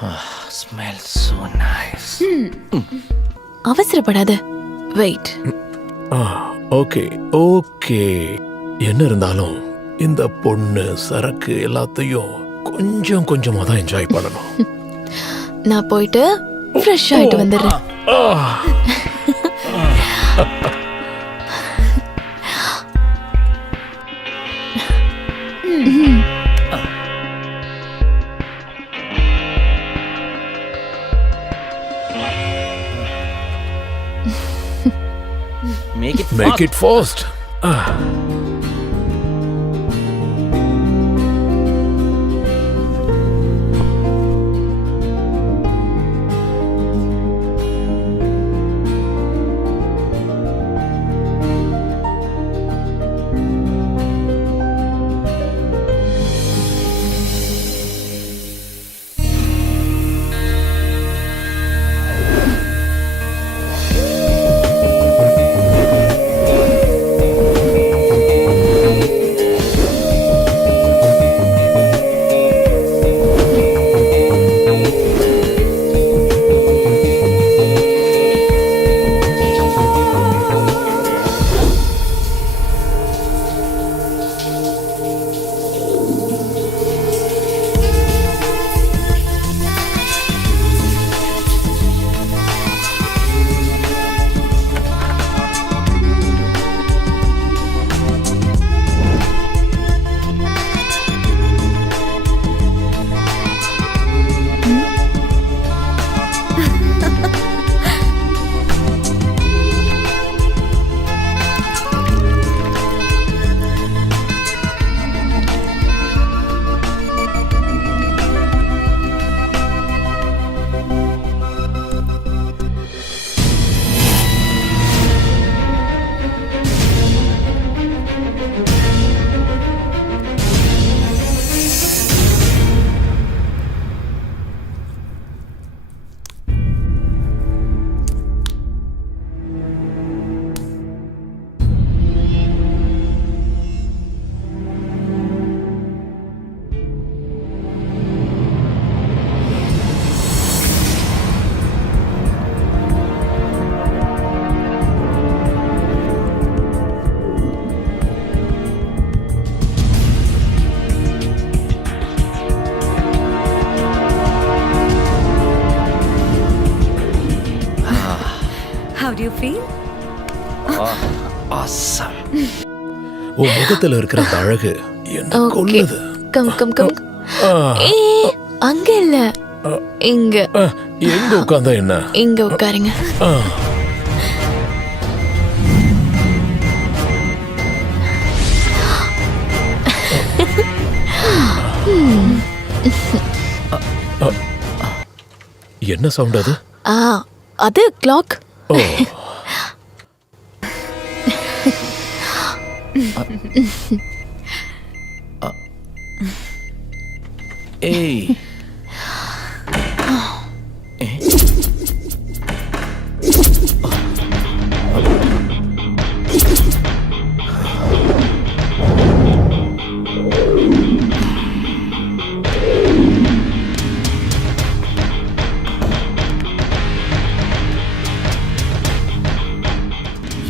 Smells so nice. அவசரப்படாத, வெயிட். Okay okay. என்ன இருந்தாலும் இந்த பொண்ணு சரக்கு எல்லாத்தையும் கொஞ்சம் கொஞ்சமா தான் என்ஜாய் பண்ணணும். நான் போயிட்டு ஃப்ரெஷ் ஆயிட்டு வந்துடுறேன். Make it fast. How do you feel? Awesome. உன் முகத்துல இருக்கிற அந்த அழகு என்ன கொல்லுது. Come come come. அங்க இல்ல, இங்க. எங்க உட்கார்ந்தா என்ன? இங்க உட்காருங்க. என்ன சவுண்ட் அது? அது கிளாக். Hey.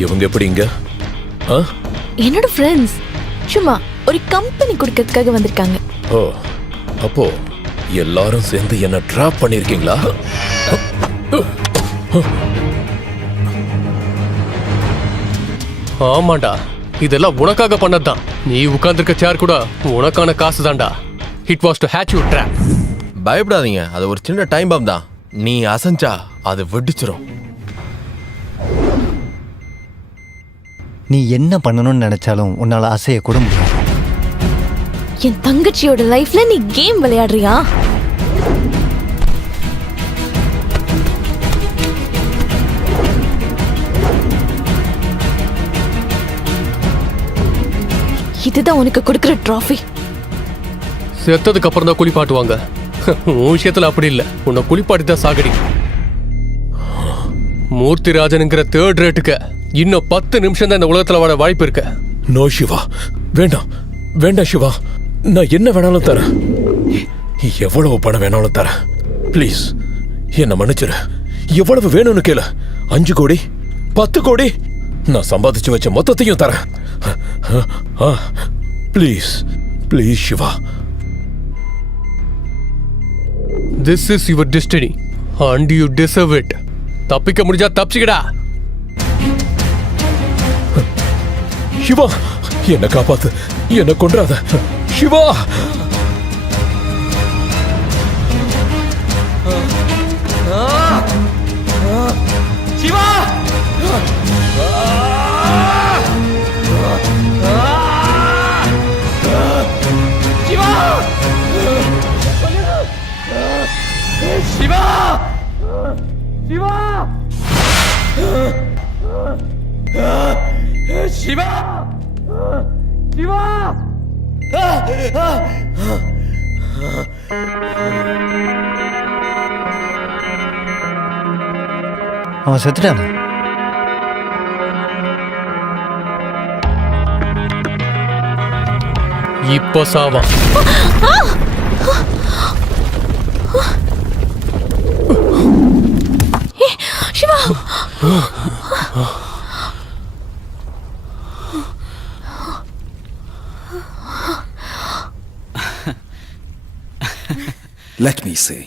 இவங்க எப்படி இங்க? என்னோட ஃப்ரெண்ட்ஸ் சும்மா ஒரு கம்பெனி கொடுக்கறதுக்காக வந்திருக்காங்க. ஓ, அப்போ எல்லாரும் சேர்ந்து என்ன ட்ராப் பண்ணிருக்கீங்களா? ஆமாண்டா, இதெல்லாம் உனக்காக பண்ணதுதான். நீ உட்கார்ந்திருக்க சேர் கூட உனக்கான காசு தான்டா. It was to hatch you drop. பயப்படாதீங்க, அது ஒரு சின்ன டைம் பாம் தான். நீ அசஞ்சா அது வெடிச்சிரும். நீ என்ன பண்ணணும்னு நினைச்சாலும் உன்னால அசைய கூட முடியாது. என் தங்கச்சியோட லைஃப்ல நீ கேம் விளையாடுறியா? இதுதான் உனக்கு கொடுக்கிற ட்ராஃபி. செத்ததுக்கு அப்புறம் தான் குளிப்பாட்டுவாங்க. உன் விஷயத்துல அப்படி இல்ல, உன்னை குளிப்பாட்டி தான் சாகடி. மூர்த்திராஜனுங்கிற தேர்ட் ரேட்டுக்கு இன்னும் 10 நிமிஷம் தான் இந்த உலகத்துல வாழ வாய்ப்பு இருக்கு. நோ சிவா, வேண்டாம் வேண்டாம் சிவா, நான் என்ன வேணாலும் தரேன், எவ்வளவு பணம் வேணாலும் தரேன். ப்ளீஸ் என்ன மன்னிச்சிரு. எவ்வளவு வேணும்னு கேளு. 5 கோடி, 10 கோடி, நான் சம்பாதிச்சு வச்ச மொத்தத்தையும் தரேன். Please please Siva. This is your destiny and you deserve it. தப்பிக்க முடிஞ்சா தப்பிச்சுக்கடா. சிவா, என்ன காப்பாத்து, என்ன கொன்றாத சிவா. சிவா சிவா சிவா சிவா சிவா அவன் செத்துட்டானா? இப்போ சாவா. Siva, Let me say,